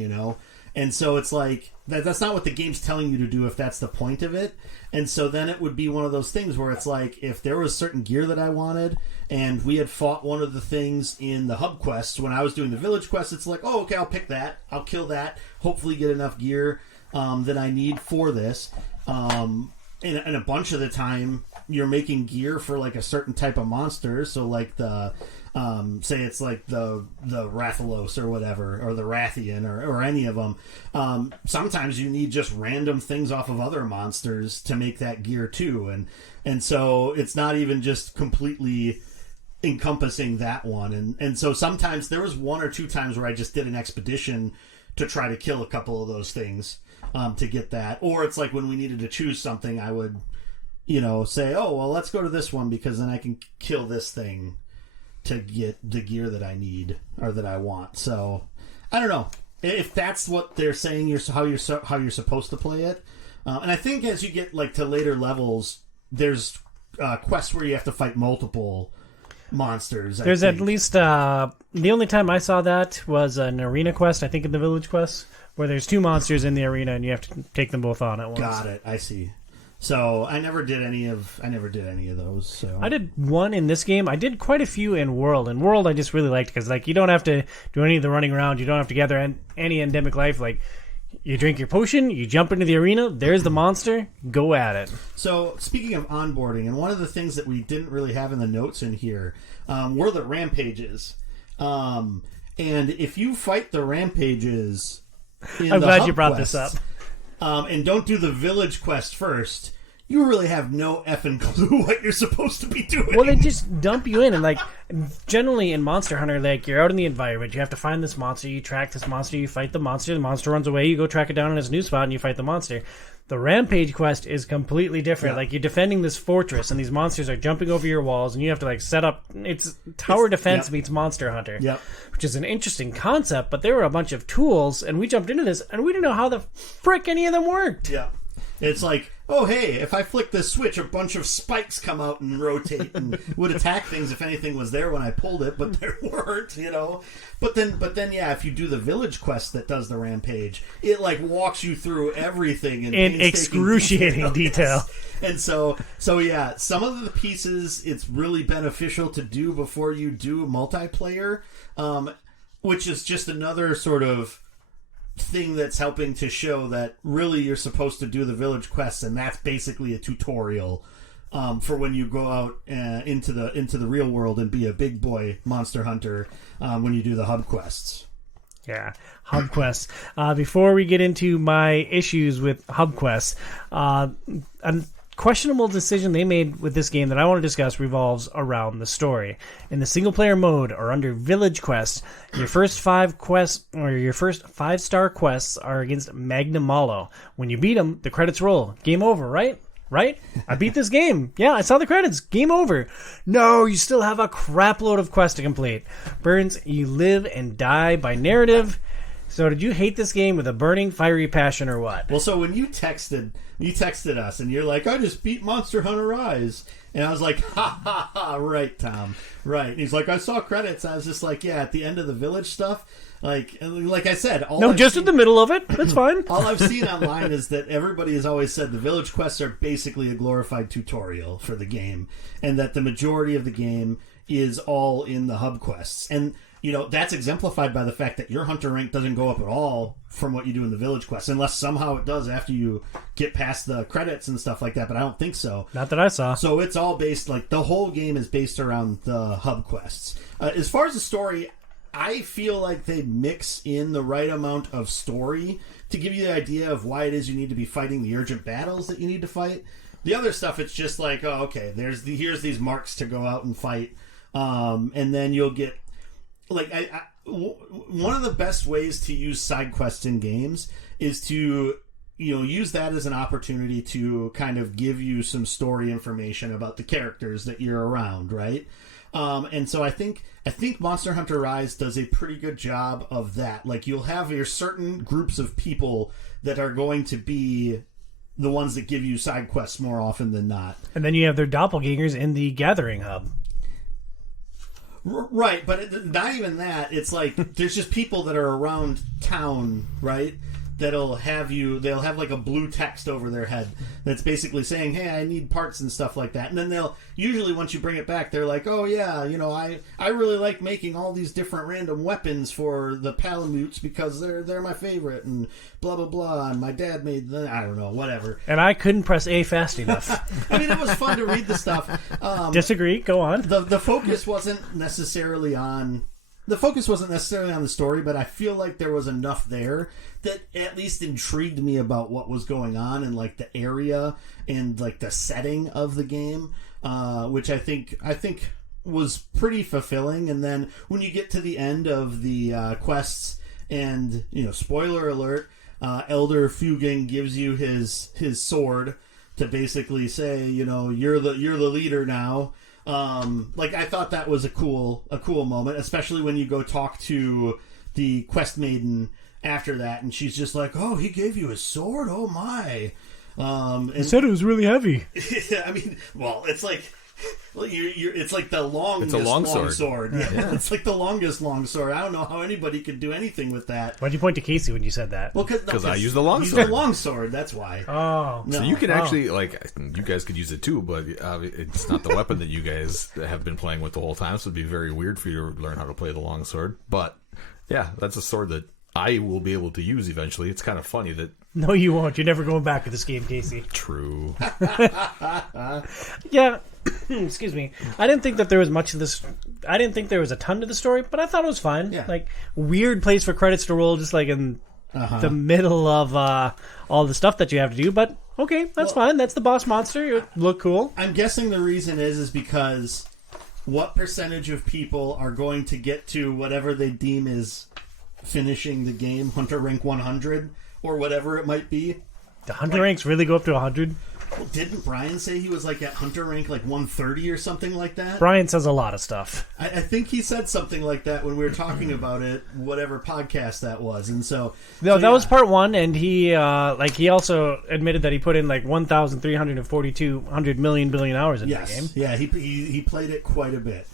And so it's like, that's not what the game's telling you to do if that's the point of it. And so then it would be one of those things where it's like, if there was certain gear that I wanted, and we had fought one of the things in the hub quests, when I was doing the village quest, it's like, oh, okay, I'll pick that. I'll kill that. Hopefully get enough gear that I need for this. And a bunch of the time, you're making gear for like a certain type of monster. So like the... say it's like the Rathalos or whatever, or the Rathian, or any of them. Sometimes you need just random things off of other monsters to make that gear too, and so it's not even just completely encompassing that one. And so sometimes there was 1 or 2 times where I just did an expedition to try to kill a couple of those things to get that. Or it's like when we needed to choose something, I would, say, oh, well, let's go to this one because then I can kill this thing to get the gear that I need or that I want. So I don't know if that's what they're saying. How you're supposed to play it. And I think as you get like to later levels, there's quests where you have to fight multiple monsters. There's at least the only time I saw that was an arena quest. I think in the village quest where there's 2 monsters in the arena and you have to take them both on at once. Got it. I see. So I never did any of those. So I did one in this game. I did quite a few in World. In World, I just really liked because like you don't have to do any of the running around. You don't have to gather any endemic life. Like you drink your potion, you jump into the arena. There's the monster. Go at it. So speaking of onboarding, and one of the things that we didn't really have in the notes in here were the rampages. And if you fight the rampages, I'm glad you brought this up. And don't do the village quest first, you really have no effing clue what you're supposed to be doing. Well, they just dump you in, and like generally in Monster Hunter, like you're out in the environment, you have to find this monster, you track this monster, you fight the monster runs away, you go track it down in its new spot, and you fight the monster. The Rampage quest is completely different. Yeah. Like, you're defending this fortress, and these monsters are jumping over your walls, and you have to, like, set up... It's tower defense meets Monster Hunter. Yep. Which is an interesting concept, but there were a bunch of tools, and we jumped into this, and we didn't know how the frick any of them worked. Yeah. It's like, oh, hey, if I flick this switch, a bunch of spikes come out and rotate and would attack things if anything was there when I pulled it, but there weren't, But then, yeah, if you do the village quest that does the rampage, it, like, walks you through everything in excruciating detail. And so, yeah, some of the pieces it's really beneficial to do before you do multiplayer, which is just another sort of thing that's helping to show that really you're supposed to do the village quests, and that's basically a tutorial for when you go out into the real world and be a big boy monster hunter when you do the hub quests. Yeah, hub quests. Before we get into my issues with hub quests, a questionable decision they made with this game that I want to discuss revolves around the story. In the single-player mode, or under Village Quest, your first 5 quests, or your first 5-star quests, are against Magnamalo. When you beat them, the credits roll. Game over, right? Right? I beat this game. Yeah, I saw the credits. Game over. No, you still have a crapload of quests to complete. Burns, you live and die by narrative. So did you hate this game with a burning, fiery passion or what? Well, so when you texted us and you're like, I just beat Monster Hunter Rise. And I was like, ha, ha, ha, right, Tom. Right. And he's like, I saw credits. I was just like, yeah, at the end of the village stuff, like I said. In the middle of it. That's fine. All I've seen online is that everybody has always said the village quests are basically a glorified tutorial for the game. And that the majority of the game is all in the hub quests. And that's exemplified by the fact that your hunter rank doesn't go up at all from what you do in the village quest, unless somehow it does after you get past the credits and stuff like that, but I don't think so. Not that I saw. So it's all based, like, the whole game is based around the hub quests. As far as the story, I feel like they mix in the right amount of story to give you the idea of why it is you need to be fighting the urgent battles that you need to fight. The other stuff, it's just like, oh, okay, here's these marks to go out and fight, and then you'll get... Like, one of the best ways to use side quests in games is to, use that as an opportunity to kind of give you some story information about the characters that you're around, right? And so I think Monster Hunter Rise does a pretty good job of that. Like, you'll have your certain groups of people that are going to be the ones that give you side quests more often than not. And then you have their doppelgangers in the Gathering Hub. Right, but not even that. It's like there's just people that are around town, right? They'll have like a blue text over their head that's basically saying, hey, I need parts and stuff like that. And then they'll usually, once you bring it back, they're like, oh yeah, I really like making all these different random weapons for the Palamutes because they're my favorite and blah blah blah. And my dad made I don't know, whatever. And I couldn't press A fast enough. I mean, it was fun to read the stuff. Disagree. Go on. The focus wasn't necessarily on. The focus wasn't necessarily on the story, but I feel like there was enough there that at least intrigued me about what was going on and like the area and like the setting of the game, which I think was pretty fulfilling. And then when you get to the end of the quests and spoiler alert, Elder Fugin gives you his sword to basically say, you're the leader now. I thought that was a cool moment, especially when you go talk to the quest maiden after that, and she's just like, "Oh, he gave you his sword? Oh my!" He said it was really heavy. I mean, well, it's like. Well, it's like the longest it's a long sword. Yeah. It's like the longest long sword. I don't know how anybody could do anything with that. Why'd you point to Casey when you said that? Well, because I use the long sword. sword. The long sword. That's why. Oh, no. So you can actually you guys could use it too, but it's not the weapon that you guys have been playing with the whole time. So it'd be very weird for you to learn how to play the long sword. But yeah, that's a sword that I will be able to use eventually. It's kind of funny that. No, you won't. You're never going back to this game, Casey. True. Yeah. Excuse me. I didn't think that there was much of this. I didn't think there was a ton to the story, but I thought it was fun. Yeah. Like, weird place for credits to roll, just like in the middle of all the stuff that you have to do. But okay, that's fine. That's the boss monster. It looked cool. I'm guessing the reason is because what percentage of people are going to get to whatever they deem is finishing the game, Hunter Rank 100 or whatever it might be. The Hunter ranks really go up to 100? Well, didn't Brian say he was at Hunter Rank 130 or something like that? Brian says a lot of stuff. I think he said something like that when we were talking about it, whatever podcast that was, and so. No, that was part one, and he also admitted that he put in 1,342 billion hours into the game. Yeah, he played it quite a bit.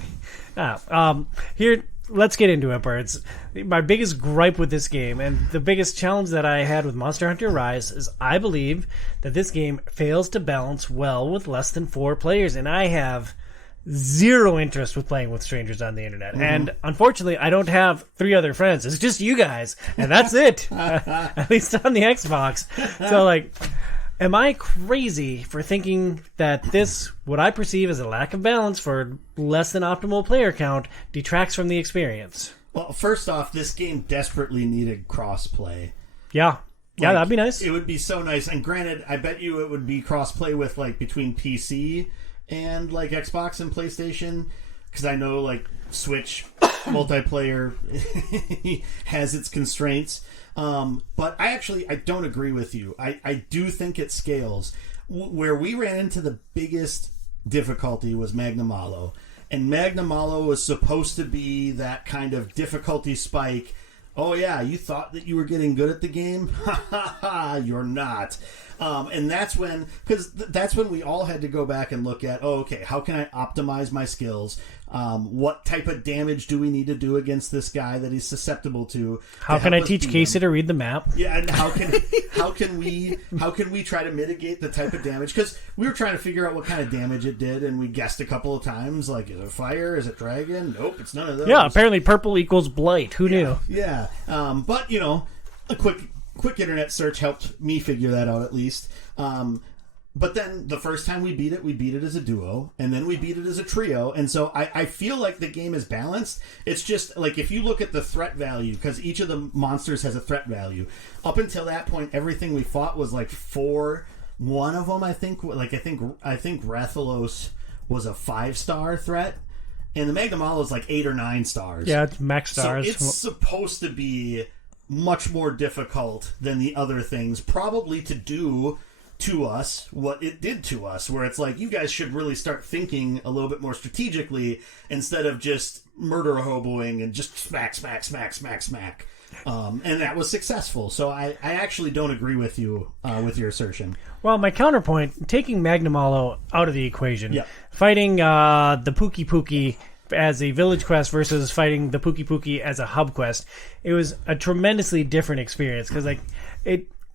Here, let's get into it, Birds. My biggest gripe with this game, and the biggest challenge that I had with Monster Hunter Rise, is I believe that this game fails to balance well with less than 4 players, and I have zero interest with playing with strangers on the internet. Mm-hmm. And unfortunately, I don't have 3 other friends. It's just you guys, and that's it. At least on the Xbox. So, am I crazy for thinking that this, what I perceive as a lack of balance for less than optimal player count, detracts from the experience? Well, first off, this game desperately needed cross-play. Yeah. Yeah, that'd be nice. It would be so nice. And granted, I bet you it would be cross-play with, between PC and, Xbox and PlayStation. Because I know, Switch multiplayer has its constraints. But I don't agree with you. I do think it scales. Where we ran into the biggest difficulty was Magna Malo. And Magna Malo was supposed to be that kind of difficulty spike. Oh yeah, you thought that you were getting good at the game? Ha ha ha, you're not. And that's when we all had to go back and look at, okay, how can I optimize my skills? What type of damage do we need to do against this guy that he's susceptible to? How can I teach Casey to read the map? Yeah, and how can we try to mitigate the type of damage? Because we were trying to figure out what kind of damage it did, and we guessed a couple of times, is it fire? Is it dragon? Nope, it's none of those. Yeah, apparently purple equals blight. Who knew? Yeah, but a quick internet search helped me figure that out at least. But then the first time we beat it as a duo, and then we beat it as a trio, and so I feel like the game is balanced. It's just, if you look at the threat value, because each of the monsters has a threat value, up until that point, everything we fought was 4. One of them, I think Rathalos was a 5-star threat, and the Magna Malo is 8 or 9 stars. Yeah, it's max stars. So it's supposed to be much more difficult than the other things, probably to do to us what it did to us, where it's you guys should really start thinking a little bit more strategically instead of just murder hoboing and just smack. And that was successful. So I actually don't agree with you with your assertion. Well, my counterpoint, taking Magna Malo out of the equation, yeah. Fighting the Pookie Pookie as a village quest versus fighting the Pookie Pookie as a hub quest, it was a tremendously different experience, because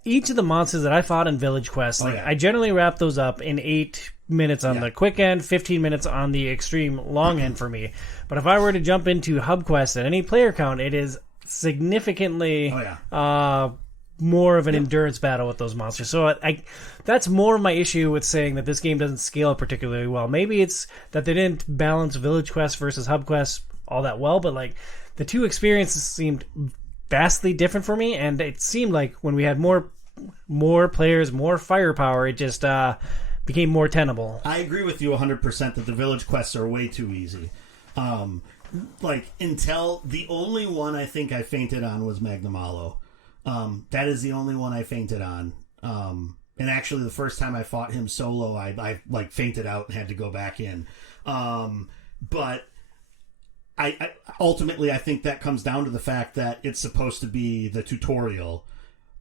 each of the monsters that I fought in Village Quest, I generally wrap those up in 8 minutes on the quick end, 15 minutes on the extreme long end for me. But if I were to jump into Hub Quest at any player count, it is significantly more of an endurance battle with those monsters. So that's more of my issue with saying that this game doesn't scale particularly well. Maybe it's that they didn't balance Village Quest versus Hub Quest all that well, but the two experiences seemed vastly different for me, and it seemed like when we had more players, more firepower, it just became more tenable. I agree with you 100% that the village quests are way too easy. like until the only one I think I fainted on was Magnum Alo. That is the only one I fainted on. And actually, the first time I fought him solo, I like fainted out and had to go back in. But I ultimately I think that comes down to the fact that it's supposed to be the tutorial,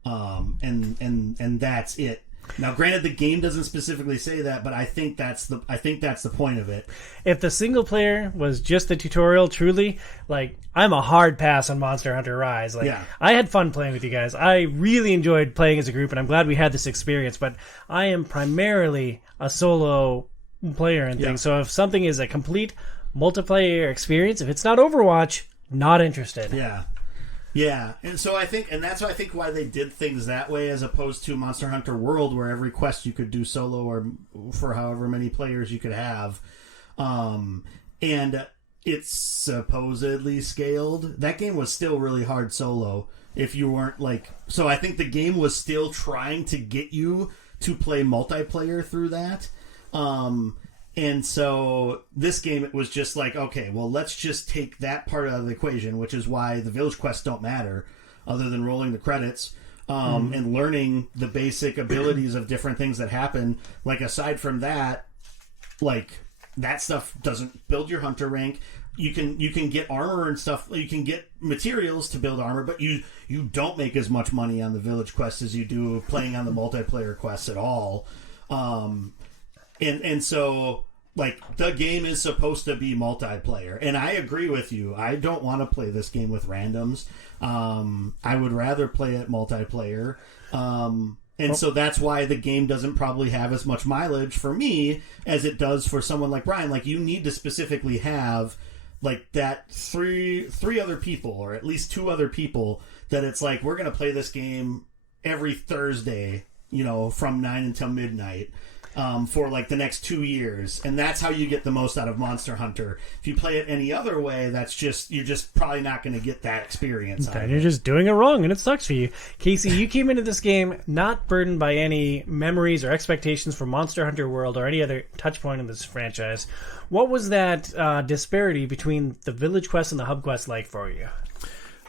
and that's it. Now, granted, the game doesn't specifically say that, but I think that's the point of it. If the single player was just the tutorial, truly, like, I'm a hard pass on Monster Hunter Rise. Like, Yeah. I had fun playing with you guys. I really enjoyed playing as a group, and I'm glad we had this experience. But I am primarily a solo player and things. So if something is a complete multiplayer experience, if it's not Overwatch, not interested. Yeah, and so I think, and that's why I think why they did things that way as opposed to Monster Hunter World, where every quest you could do solo or for however many players you could have, and it's supposedly scaled. That game was still really hard solo if you weren't like. So I think the game was still trying to get you to play multiplayer through that. And so this game, it was just like, okay, well, let's just take that part out of the equation, which is why the village quests don't matter, other than rolling the credits and learning the basic abilities of different things that happen. Like, aside from that, like, that stuff doesn't build your hunter rank. You can get armor and stuff. You can get materials to build armor, but you don't make as much money on the village quests as you do playing on the multiplayer quests at all. And so, like, the game is supposed to be multiplayer. And I agree with you. I don't want to play this game with randoms. I would rather play it multiplayer. So that's why the game doesn't probably have as much mileage for me as it does for someone like Brian. Like, you need to specifically have, like, that three other people, or at least 2 other people, that it's like, we're going to play this game every Thursday, from 9 until midnight. For like the next 2 years, and that's how you get the most out of Monster Hunter. If you play it any other way, you're just probably not going to get that experience. And you're just doing it wrong, and it sucks for you. Casey, you came into this game not burdened by any memories or expectations from Monster Hunter World or any other touch point in this franchise. What was that disparity between the village quest and the hub quest like for you?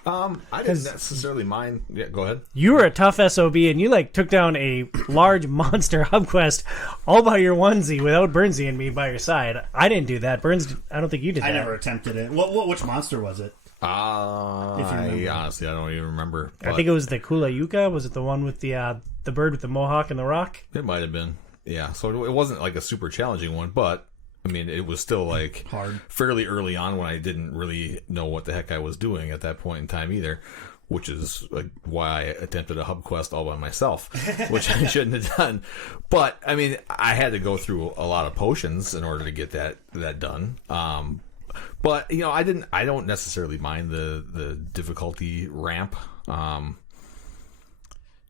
I didn't necessarily mind. Yeah, go ahead. You were a tough SOB, and you took down a large monster hub quest all by your onesie without Burnsy and me by your side. I didn't do that. Burns, I don't think you did that. I never attempted it. Which monster was it? I honestly, I don't even remember. I think it was the Kula Yuka. Was it the one with the bird with the mohawk and the rock? It might have been. Yeah, so it wasn't like a super challenging one, but I mean, it was still like hard, fairly early on when I didn't really know what the heck I was doing at that point in time either, which is like why I attempted a hub quest all by myself, which I shouldn't have done. But I mean, I had to go through a lot of potions in order to get that done. But I don't necessarily mind the difficulty ramp,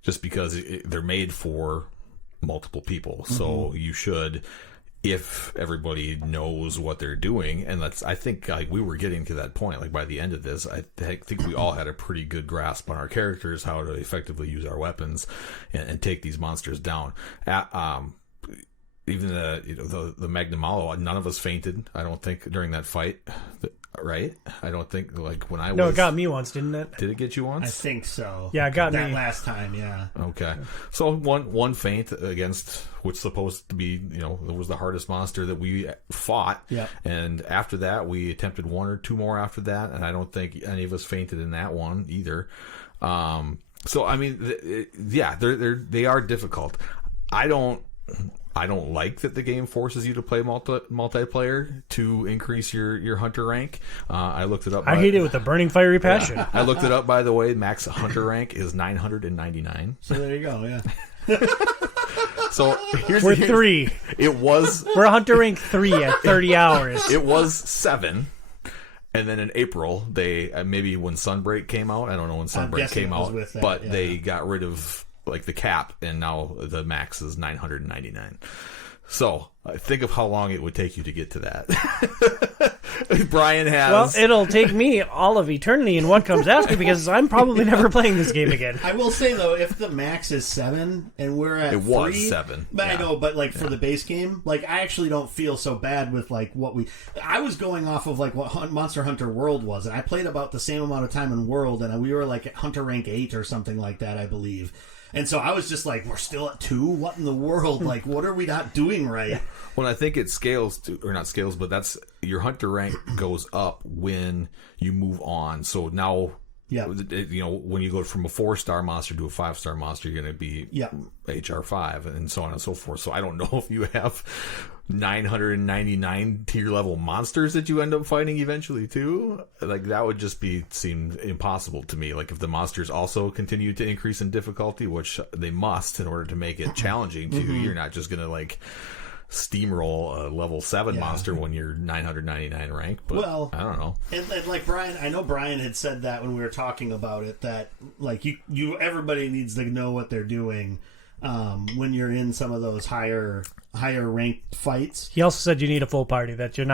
just because they're made for multiple people, so you should. If everybody knows what they're doing, and I think like we were getting to that point, like by the end of this, I think we all had a pretty good grasp on our characters, how to effectively use our weapons and take these monsters down. Even the Magnum Alo, none of us fainted, I don't think, during that fight, right? I don't think, like, when I was... No, it got me once, didn't it? Did it get you once? I think so. Yeah, it got me. That last time, yeah. Okay. So one feint against what's supposed to be, it was the hardest monster that we fought. Yeah. And after that, we attempted 1 or 2 more after that, and I don't think any of us fainted in that one either. So, I mean, they are difficult. I don't like that the game forces you to play multiplayer to increase your hunter rank. I looked it up. I hate it with a burning fiery passion. I looked it up, by the way. Max hunter rank is 999. So there you go, yeah. So we're 3. It was... We're hunter rank 3 at 30 hours. It was 7. And then in April, they... maybe when Sunbreak came out. I don't know when Sunbreak came out. They got rid of... like the cap, and now the max is 999. So, think of how long it would take you to get to that. Brian has... Well, it'll take me all of eternity in what comes after because I'm probably never playing this game again. I will say, though, if the max is 7 and we're at 3... It was 7. But I know, but, like, for the base game, like, I actually don't feel so bad with, like, what we... I was going off of, like, what Monster Hunter World was, and I played about the same amount of time in World, and we were, like, at Hunter Rank 8 or something like that, I believe. And so I was just like, we're still at 2? What in the world? Like, what are we not doing right? Well, I think it scales to, or not scales, but that's your hunter rank goes up when you move on. So now, when you go from a 4-star monster to a 5-star monster, you're going to be HR5 and so on and so forth. So I don't know if you have 999 tier level monsters that you end up fighting eventually too. Like that would just seem impossible to me. Like if the monsters also continue to increase in difficulty, which they must in order to make it challenging to you, you're not just going to like steamroll a level 7 monster when you're 999 rank. But well, I don't know. And like Brian, I know Brian had said that when we were talking about it, that like you everybody needs to know what they're doing when you're in some of those higher ranked fights. He also said you need a full party, that you're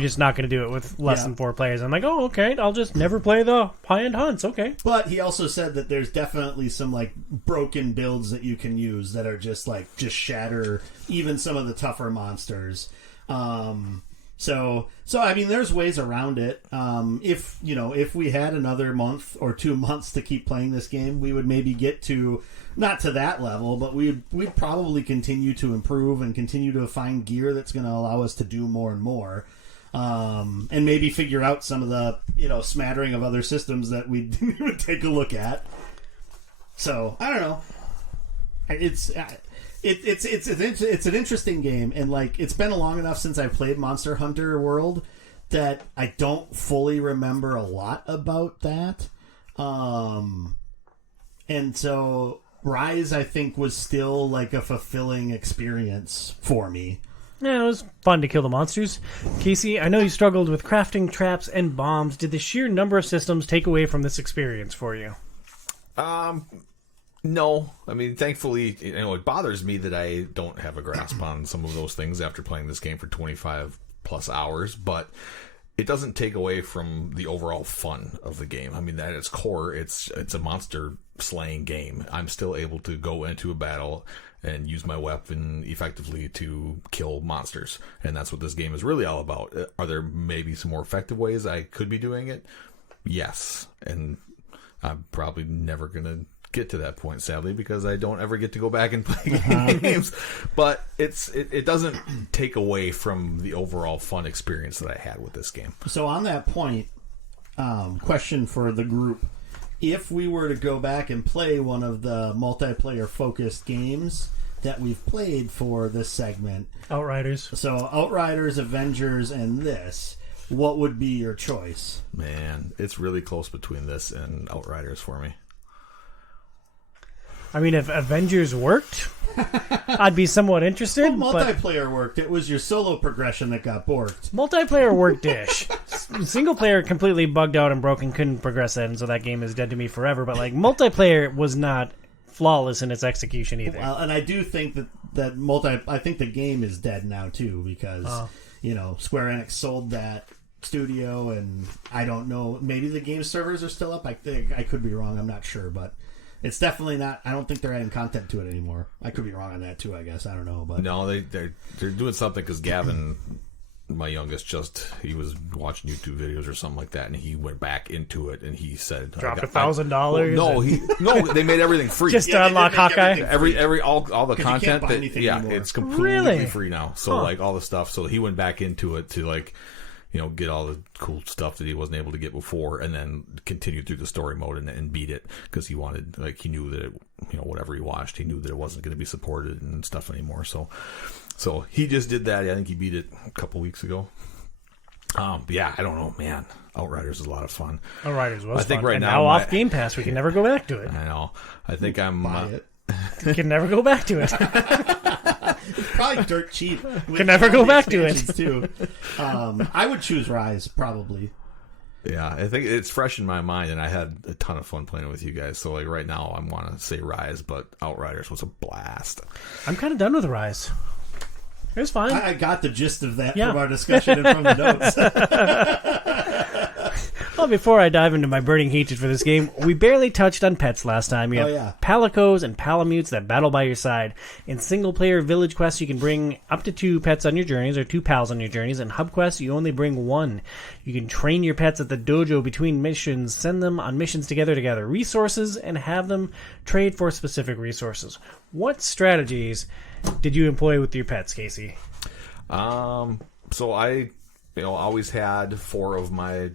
just not going to do it with less than 4 players. I'm like, oh, okay, I'll just never play the high-end hunts, okay. But he also said that there's definitely some like broken builds that you can use that are just shatter even some of the tougher monsters. So I mean, there's ways around it. If we had another month or 2 months to keep playing this game, we would maybe get to, not to that level, but we'd probably continue to improve and continue to find gear that's going to allow us to do more and more. And maybe figure out some of the, smattering of other systems that we didn't even take a look at. So, I don't know. It's an interesting game, and like it's been long enough since I've played Monster Hunter World that I don't fully remember a lot about that. And so Rise, I think, was still like a fulfilling experience for me. Yeah, it was fun to kill the monsters. Casey, I know you struggled with crafting traps and bombs. Did the sheer number of systems take away from this experience for you? No. I mean, thankfully, it bothers me that I don't have a grasp on some of those things after playing this game for 25 plus hours, but it doesn't take away from the overall fun of the game. I mean, at its core, it's a monster slaying game. I'm still able to go into a battle and use my weapon effectively to kill monsters. And that's what this game is really all about. Are there maybe some more effective ways I could be doing it? Yes. And I'm probably never going to get to that point, sadly, because I don't ever get to go back and play games. But it doesn't take away from the overall fun experience that I had with this game. So on that point, question for the group. If we were to go back and play one of the multiplayer-focused games that we've played for this segment... Outriders. So Outriders, Avengers, and this, what would be your choice? Man, it's really close between this and Outriders for me. I mean, if Avengers worked, I'd be somewhat interested. Well, multiplayer worked. It was your solo progression that got borked. Multiplayer worked-ish. Single player completely bugged out and broken, couldn't progress that, and so that game is dead to me forever. But like multiplayer was not flawless in its execution either. Well, and I do think that I think the game is dead now too, because Square Enix sold that studio, and I don't know. Maybe the game servers are still up. I could be wrong. I'm not sure, but. It's definitely not. I don't think they're adding content to it anymore. I could be wrong on that too. I guess I don't know, but no, they're doing something because Gavin, my youngest, he was watching YouTube videos or something like that, and he went back into it and he said dropped $1,000. No, they made everything free just to unlock Hawkeye. All the content it's completely free now. So like all the stuff. So he went back into it to like. Get all the cool stuff that he wasn't able to get before, and then continue through the story mode and beat it because he wanted, he knew that whatever he watched, he knew that it wasn't going to be supported and stuff anymore. So he just did that. I think he beat it a couple weeks ago. But yeah, I don't know, man. Outriders is a lot of fun. Outriders was I think fun. right and now off Game Pass, we can never go back to it. I know. I think I'm. We can never go back to it. It's probably dirt cheap. Can never go back to it. Too. I would choose Rise, probably. Yeah, I think it's fresh in my mind, and I had a ton of fun playing with you guys. So, like, right now, I want to say Rise, but Outriders was a blast. I'm kind of done with Rise. It was fine. I got the gist of that Yeah. from our discussion and from the notes. Well, before I dive into my burning hatred for this game, we barely touched on pets last time. You have yeah. palicos and palamutes that battle by your side. In single-player village quests, you can bring up to 2 pets on your journeys, or 2 pals on your journeys. In hub quests, you only bring 1. You can train your pets at the dojo between missions, send them on missions together to gather resources, and have them trade for specific resources. What strategies did you employ with your pets, Casey? So I, always had 4 of my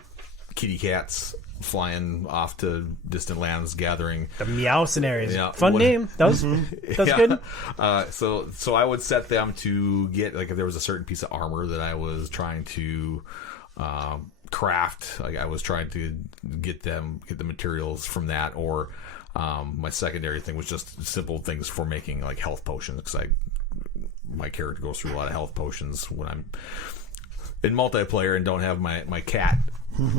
kitty cats flying off to distant lands gathering The Meowcenaries. Yeah, Fun what- name. That was good. So I would set them to get, like, if there was a certain piece of armor that I was trying to craft, like I was trying to get the materials from that, or my secondary thing was just simple things for making like health potions, because my character goes through a lot of health potions when I'm in multiplayer and don't have my cat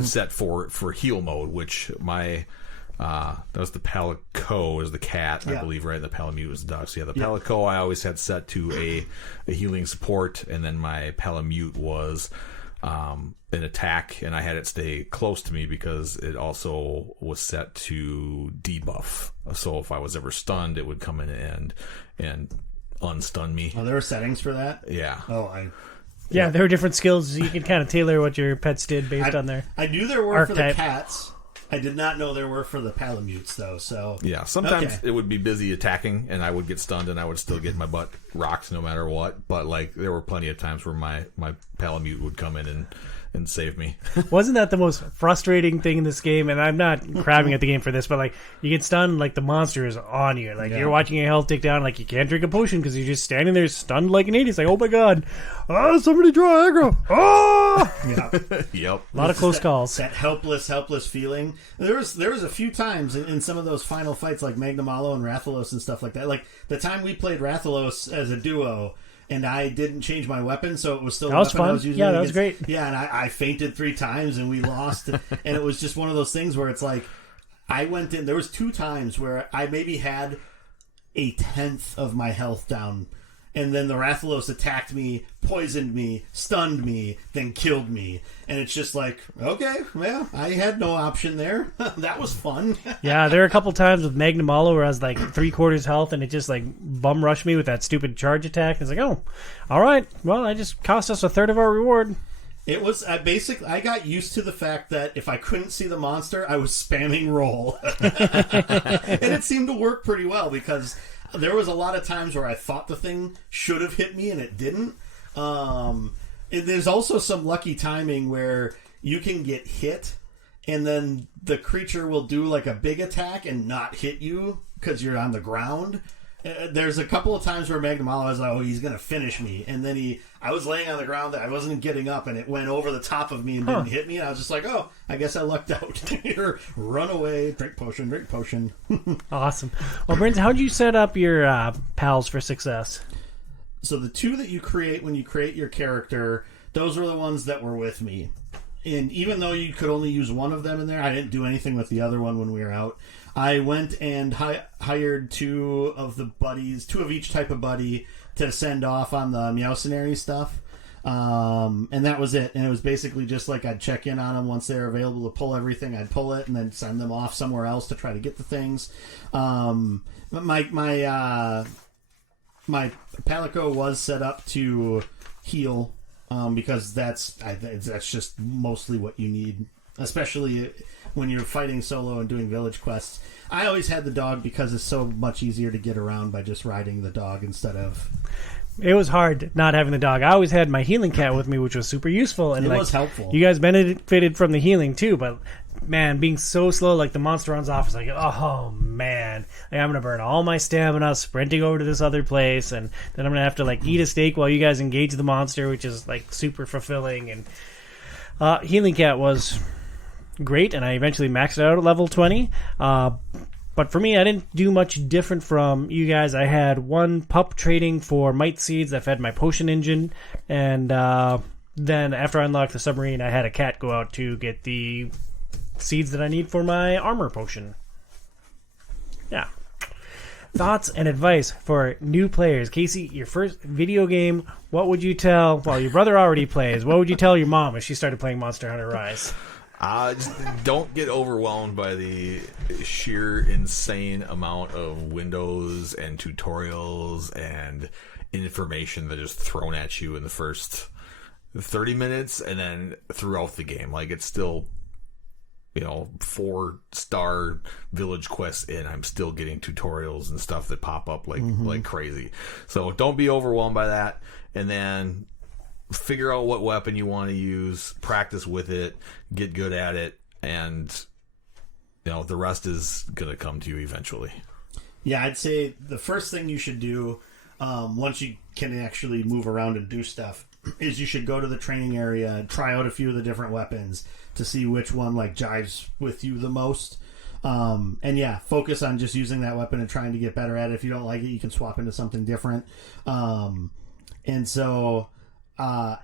set for heal mode, which that was the Palico is the cat, I believe, right? The Palamute was the dog. So yeah, the Palico I always had set to a healing support, and then my Palamute was an attack, and I had it stay close to me because it also was set to debuff. So if I was ever stunned, it would come in and unstun me. Oh, there were settings for that? Yeah. Yeah, there were different skills. You could kind of tailor what your pets did based on their... I knew there were for the archetype. cats. I did not know there were for the Palamutes, though. So Yeah, sometimes Okay. it would be busy attacking, and I would get stunned, and I would still get my butt rocked no matter what. But like, there were plenty of times where my Palamute would come in and save me. Wasn't that the most frustrating thing in this game? And I'm not crabbing at the game for this, but like, you get stunned, like the monster is on you. Like, you're watching your health tick down, like you can't drink a potion because you're just standing there stunned like an idiot. It's like, oh my god, somebody draw aggro. yeah. Yep. A lot of close calls. That helpless feeling. There was a few times in some of those final fights, like Magnamalo and Rathalos and stuff like that. Like the time we played Rathalos as a duo, and I didn't change my weapon, so it was still That the was weapon I fun. was using. Yeah, that was great. Yeah, and I fainted 3 times, and we lost. And it was just one of those things where it's like, I went in. There was 2 times where I maybe had 1/10 of my health down, and then the Rathalos attacked me, poisoned me, stunned me, then killed me. And it's just like, okay, well, I had no option there. That was fun. Yeah, there were a couple times with Magnamalo where I was like 3/4 health, and it just like bum rushed me with that stupid charge attack. It's like, oh, all right, well, I just cost us 1/3 of our reward. It was I got used to the fact that if I couldn't see the monster, I was spamming roll. And it seemed to work pretty well, because there was a lot of times where I thought the thing should have hit me and it didn't. There's also some lucky timing where you can get hit and then the creature will do like a big attack and not hit you because you're on the ground. There's a couple of times where Magnamalo was like, oh, he's going to finish me. And then I was laying on the ground, I wasn't getting up, and it went over the top of me and didn't hit me. And I was just like, oh, I guess I lucked out. Here, run away, drink potion. Awesome. Well, Brent, how'd you set up your pals for success? So the 2 that you create when you create your character, those were the ones that were with me. And even though you could only use one of them in there, I didn't do anything with the other one when we were out. I went and hired 2 of the buddies, 2 of each type of buddy, to send off on the Meowcenary stuff. And that was it. And it was basically just like I'd check in on them once they were available to pull everything. I'd pull it and then send them off somewhere else to try to get the things. My Palico was set up to heal, because that's just mostly what you need, especially when you're fighting solo and doing village quests. I always had the dog because it's so much easier to get around by just riding the dog instead of... It was hard not having the dog. I always had my healing cat with me, which was super useful. And It like, was helpful. You guys benefited from the healing too, but man, being so slow, like the monster runs off, it's like, oh man, like, I'm gonna burn all my stamina sprinting over to this other place, and then I'm gonna have to like eat a steak while you guys engage the monster, which is like super fulfilling. And healing cat was great, and I eventually maxed it out at level 20. But for me, I didn't do much different from you guys. I had 1 pup trading for might seeds that fed my potion engine, and then after I unlocked the submarine, I had a cat go out to get the seeds that I need for my armor potion. Yeah. thoughts and advice for new players. Casey, your first video game, what would you tell, well, your brother already plays, what would you tell your mom if she started playing Monster Hunter Rise? Just don't get overwhelmed by the sheer insane amount of windows and tutorials and information that is thrown at you in the first 30 minutes and then throughout the game. Like, it's still, 4-star village quests in. I'm still getting tutorials and stuff that pop up like crazy. So don't be overwhelmed by that. And then figure out what weapon you want to use, practice with it, get good at it, and the rest is going to come to you eventually. Yeah, I'd say the first thing you should do once you can actually move around and do stuff is you should go to the training area and try out a few of the different weapons to see which one jives with you the most. And yeah, focus on just using that weapon and trying to get better at it. If you don't like it, you can swap into something different. And so I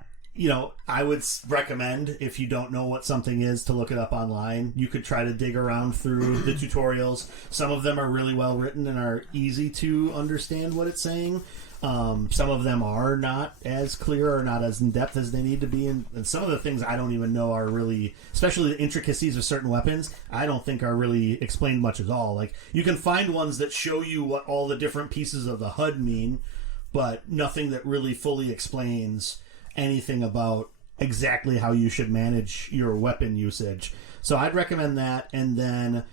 would recommend, if you don't know what something is, to look it up online. You could try to dig around through the tutorials. Some of them are really well written and are easy to understand what it's saying. Some of them are not as clear or not as in-depth as they need to be. And some of the things I don't even know are really, especially the intricacies of certain weapons, I don't think are really explained much at all. Like, you can find ones that show you what all the different pieces of the HUD mean, but nothing that really fully explains anything about exactly how you should manage your weapon usage. So I'd recommend that. And then,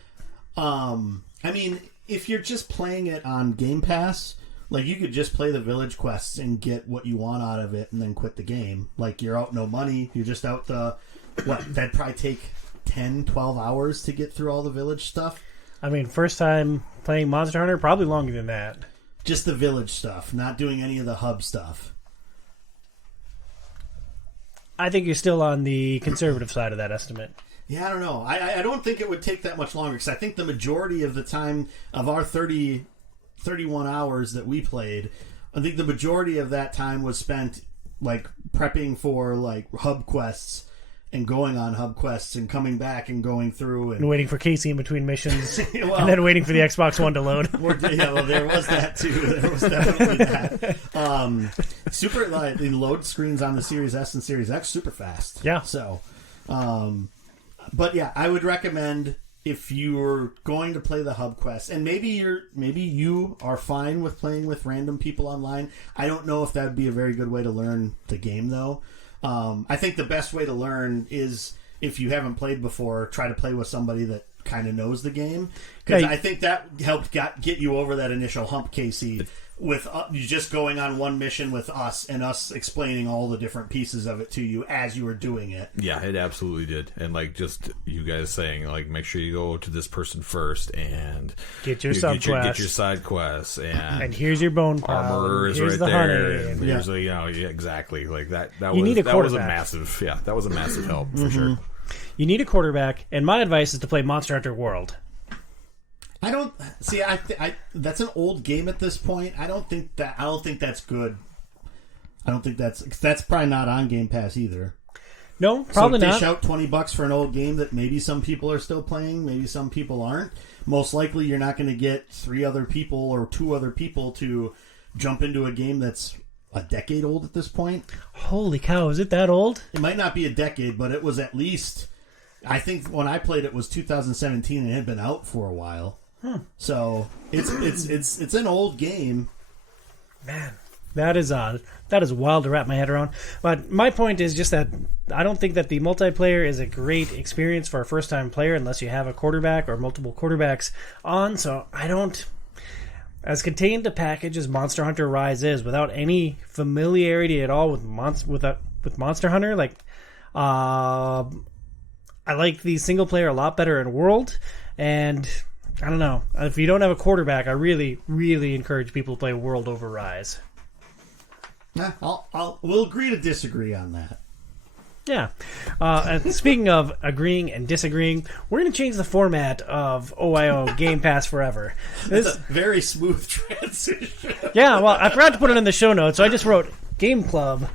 if you're just playing it on Game Pass, you could just play the village quests and get what you want out of it and then quit the game. You're out no money. You're just out that'd probably take 10, 12 hours to get through all the village stuff. First time playing Monster Hunter, probably longer than that. Just the village stuff, not doing any of the hub stuff. I think you're still on the conservative side of that estimate. Yeah, I don't know. I don't think it would take that much longer, because I think the majority of the time of our 31 hours that we played, I think the majority of that time was spent prepping for hub quests and going on hub quests and coming back and going through and waiting for Casey in between missions well, and then waiting for the Xbox One to load. There was that too. There was definitely that. The load screens on the Series S and Series X super fast. Yeah. So, but yeah, I would recommend, if you're going to play the hub quests, and maybe you are fine with playing with random people online. I don't know if that would be a very good way to learn the game, though. I think the best way to learn is, if you haven't played before, try to play with somebody that kind of knows the game. Because I think that helped get you over that initial hump, Casey, with you just going on one mission with us and us explaining all the different pieces of it to you as you were doing it. Yeah, it absolutely did. And just you guys saying, make sure you go to this person first and get your sub quest, get your side quests, and here's your bone pile, armor is here's right the there. honey, And here's exactly that. You need a that was a quarterback. massive help for sure. You need a quarterback, and my advice is to play Monster Hunter World. I don't see. I that's an old game at this point. I don't think that's good. I don't think that's probably not on Game Pass either. No, probably so not. Dish out $20 for an old game that maybe some people are still playing, maybe some people aren't. Most likely, you're not going to get 3 other people or 2 other people to jump into a game that's a decade old at this point. Holy cow! Is it that old? It might not be a decade, but it was at least. I think when I played it was 2017 and it had been out for a while. So it's an old game. Man, that is wild to wrap my head around. But my point is just that I don't think that the multiplayer is a great experience for a first-time player unless you have a quarterback or multiple quarterbacks on. So I don't. As contained a package as Monster Hunter Rise is, without any familiarity at all with Monster Hunter, I like the single player a lot better in World, and I don't know. If you don't have a quarterback, I really, really encourage people to play World over Rise. We'll agree to disagree on that. Yeah. And speaking of agreeing and disagreeing, we're going to change the format of OiO Game Pass Forever. That's a very smooth transition. Yeah, well, I forgot to put it in the show notes, so I just wrote Game Club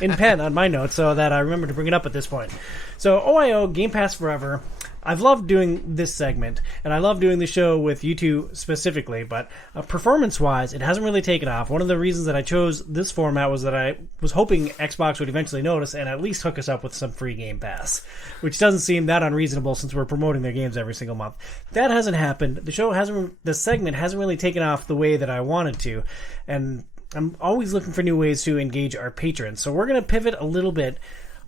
in pen on my notes so that I remember to bring it up at this point. So OiO Game Pass Forever. I've loved doing this segment, and I love doing the show with you two specifically, but performance-wise, it hasn't really taken off. One of the reasons that I chose this format was that I was hoping Xbox would eventually notice and at least hook us up with some free Game Pass, which doesn't seem that unreasonable since we're promoting their games every single month. That hasn't happened. The segment hasn't really taken off the way that I wanted to, and I'm always looking for new ways to engage our patrons. So we're going to pivot a little bit.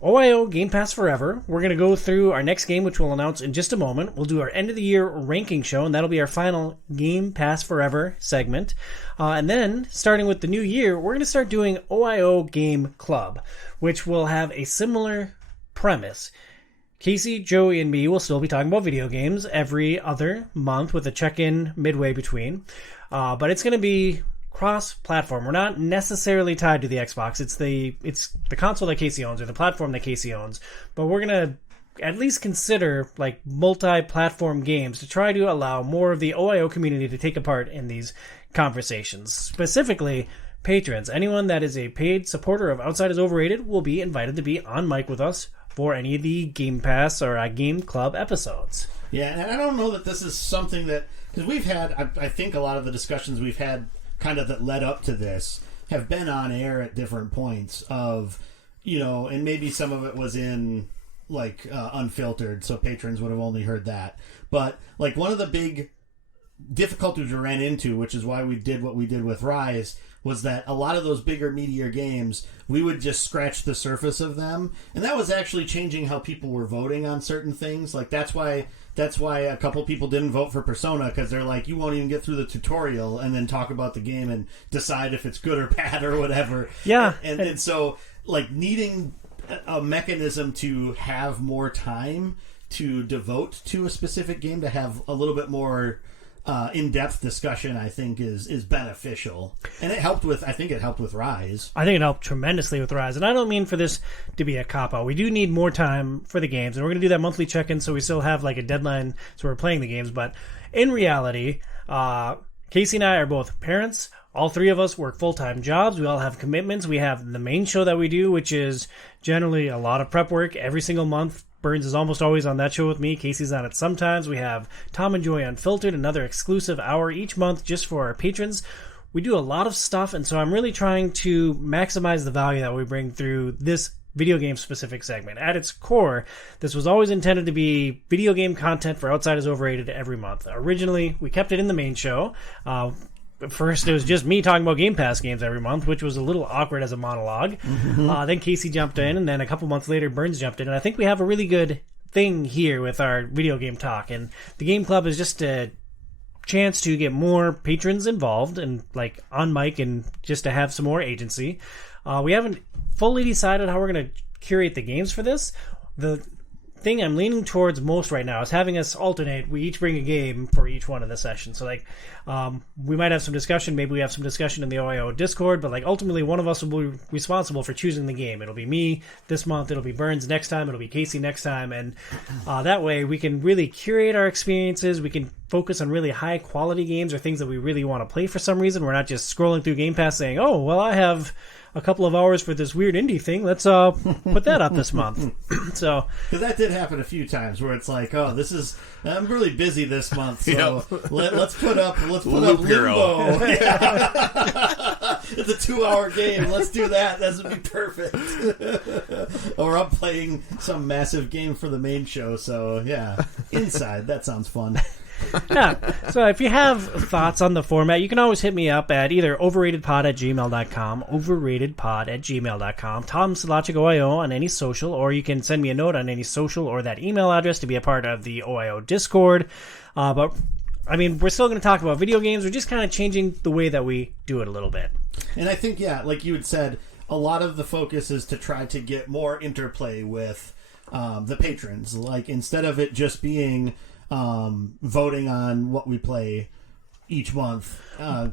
OiO Game Pass Forever. We're going to go through our next game, which we'll announce in just a moment. We'll do our end of the year ranking show, and that'll be our final Game Pass Forever segment. And then, starting with the new year, we're going to start doing OiO Game Club, which will have a similar premise. Casey, Joey, and me will still be talking about video games every other month with a check-in midway between. But it's going to be cross-platform. We're not necessarily tied to the Xbox. It's the console that Casey owns or the platform that Casey owns. But we're gonna at least consider like multi-platform games to try to allow more of the OiO community to take a part in these conversations. Specifically, patrons. Anyone that is a paid supporter of Outside is Overrated will be invited to be on mic with us for any of the Game Pass or Game Club episodes. Yeah, and I don't know that this is something that, because we've had, I think a lot of the discussions we've had kind of that led up to this have been on air at different points of, and maybe some of it was in like unfiltered, so patrons would have only heard that. But like one of the big difficulties we ran into, which is why we did what we did with Rise, was that a lot of those bigger, meatier games, we would just scratch the surface of them, and that was actually changing how people were voting on certain things. Like that's why a couple people didn't vote for Persona, because they're like, you won't even get through the tutorial and then talk about the game and decide if it's good or bad or whatever. Yeah. And so, like, needing a mechanism to have more time to devote to a specific game, to have a little bit more in-depth discussion, I think is beneficial. And I think it helped with Rise. I think it helped tremendously with Rise. And I don't mean for this to be a cop-out. We do need more time for the games. And we're going to do that monthly check-in, so we still have like a deadline, so we're playing the games. But in reality, Casey and I are both parents. All three of us work full-time jobs. We all have commitments. We have the main show that we do, which is generally a lot of prep work every single month. Burns is almost always on that show with me. Casey's on it sometimes. We have Tom and Joy Unfiltered, another exclusive hour each month just for our patrons. We do a lot of stuff, and so I'm really trying to maximize the value that we bring through this video game specific segment. At its core, this was always intended to be video game content for Outside is Overrated every month. Originally, we kept it in the main show. First, it was just me talking about Game Pass games every month, which was a little awkward as a monologue. Mm-hmm. Then Casey jumped in, and then a couple months later, Burns jumped in. And I think we have a really good thing here with our video game talk. And the Game Club is just a chance to get more patrons involved and like on mic and just to have some more agency. We haven't fully decided how we're going to curate the games for this. The thing I'm leaning towards most right now is having us alternate. We each bring a game for each one of the sessions. So like we might have some discussion. Maybe we have some discussion in the OiO Discord, but like ultimately one of us will be responsible for choosing the game. It'll be me this month. It'll be Burns next time. It'll be Casey next time. And that way we can really curate our experiences. We can focus on really high quality games or things that we really want to play for some reason. We're not just scrolling through Game Pass saying, oh, well, I have a couple of hours for this weird indie thing. Let's put that up this month. So, because that did happen a few times where it's like, oh, I'm really busy this month, so let's put up Limbo. Yeah. It's a 2-hour game. Let's do that. That would be perfect. Or I'm playing some massive game for the main show. So yeah, Inside. That sounds fun. Yeah. So if you have thoughts on the format, you can always hit me up at either overratedpod@gmail.com, overratedpod@gmail.com, Tom Silachik OiO on any social, or you can send me a note on any social or that email address to be a part of the OiO Discord. But I mean, we're still going to talk about video games. We're just kind of changing the way that we do it a little bit. And I think, yeah, like you had said, a lot of the focus is to try to get more interplay with the patrons. Like, instead of it just being voting on what we play each month,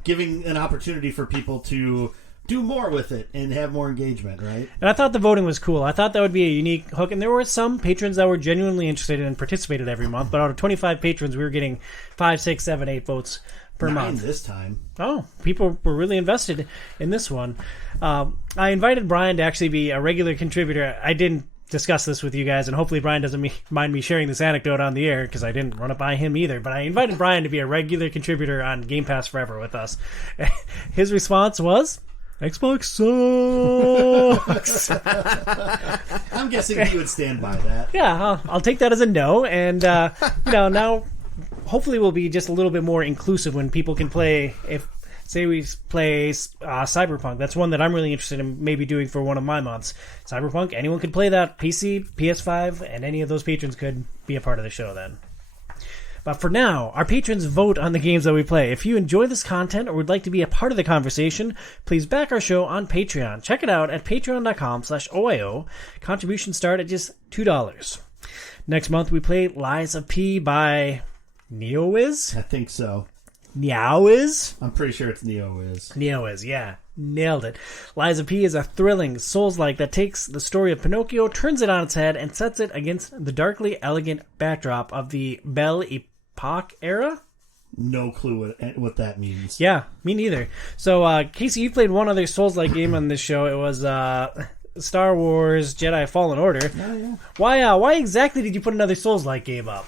giving an opportunity for people to do more with it and have more engagement, right? And I thought the voting was cool. I thought that would be a unique hook, and there were some patrons that were genuinely interested and participated every month, but out of 25 patrons, we were getting 5, 6, 7, 8 votes per 9 month. This time. Oh, people were really invested in this one. I invited Brian to actually be a regular contributor. I didn't discuss this with you guys, and hopefully Brian doesn't mind me sharing this anecdote on the air, because I didn't run it by him either, but I invited Brian to be a regular contributor on Game Pass Forever with us. His response was, Xbox sucks. I'm guessing he would stand by that. Yeah, I'll take that as a no, and now hopefully we'll be just a little bit more inclusive when people can play. If say we play Cyberpunk, that's one that I'm really interested in maybe doing for one of my months. Cyberpunk, anyone could play that, PC, PS5, and any of those patrons could be a part of the show then. But for now, our patrons vote on the games that we play. If you enjoy this content or would like to be a part of the conversation, please back our show on Patreon. Check it out at patreon.com/OiO. Contributions start at just $2. Next month, we play Lies of P by NeoWiz? I think so. Neowiz? I'm pretty sure it's NeoWiz. NeoWiz, yeah. Nailed it. Lies of P is a thrilling Souls-like that takes the story of Pinocchio, turns it on its head, and sets it against the darkly elegant backdrop of the Belle Epoque era? No clue what that means. Yeah, me neither. So, Casey, you played one other Souls-like game on this show. It was Star Wars Jedi Fallen Order. Oh, yeah. Why exactly did you put another Souls-like game up?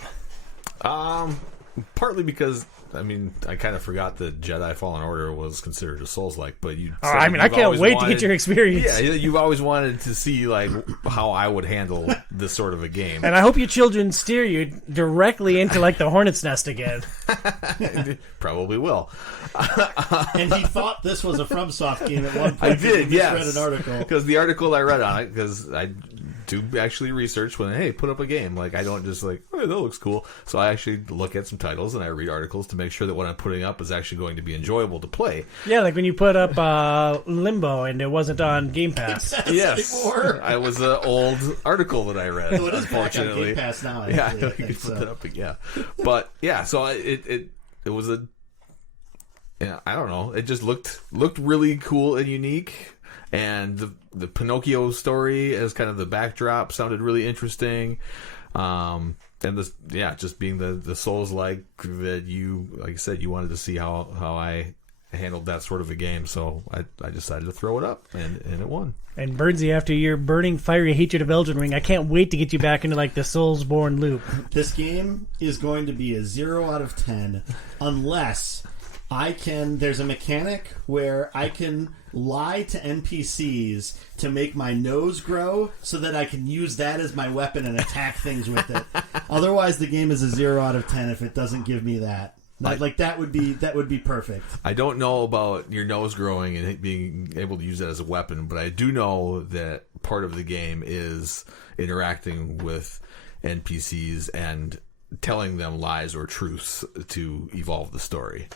Partly because, I mean, I kind of forgot that Jedi Fallen Order was considered a Souls-like, but you. I can't wait to get your experience. Yeah, you've always wanted to see like how I would handle this sort of a game, and I hope your children steer you directly into like the Hornet's Nest again. Probably will. And he thought this was a FromSoft game at one point. I did, yes. Read an article because the article I read on it, because I do actually research when put up a game. Like I don't just like, oh, that looks cool. So I actually look at some titles and I read articles to make sure that what I'm putting up is actually going to be enjoyable to play. Yeah, like when you put up Limbo and it wasn't on Game Pass. Yes, I was an old article that I read. It is back on Unfortunately, Game Pass now. yeah, I you think could so. put that up. Yeah, but yeah, so it was a. Yeah, I don't know. It just looked really cool and unique, and the Pinocchio story as kind of the backdrop sounded really interesting. And this, just being the Souls-like that you, like I said, you wanted to see how I handled that sort of a game, so I decided to throw it up, and it won. And Burnsy, after your burning fiery hatred of Elden Ring, I can't wait to get you back into like the Soulsborne loop. This game is going to be a 0 out of 10 unless there's a mechanic where I can lie to NPCs to make my nose grow so that I can use that as my weapon and attack things with it. Otherwise, the game is a 0 out of 10 if it doesn't give me that. That would be perfect. I don't know about your nose growing and being able to use that as a weapon, but I do know that part of the game is interacting with NPCs and telling them lies or truths to evolve the story.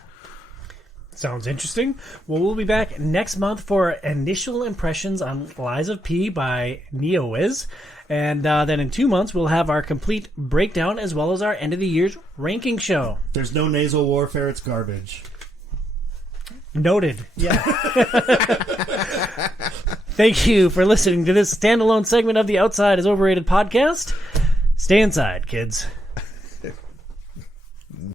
Sounds interesting. Well, we'll be back next month for initial impressions on Lies of P by NeoWiz. And then in 2 months, we'll have our complete breakdown as well as our end of the year's ranking show. There's no nasal warfare, it's garbage. Noted. Yeah. Thank you for listening to this standalone segment of the Outside is Overrated podcast. Stay inside, kids.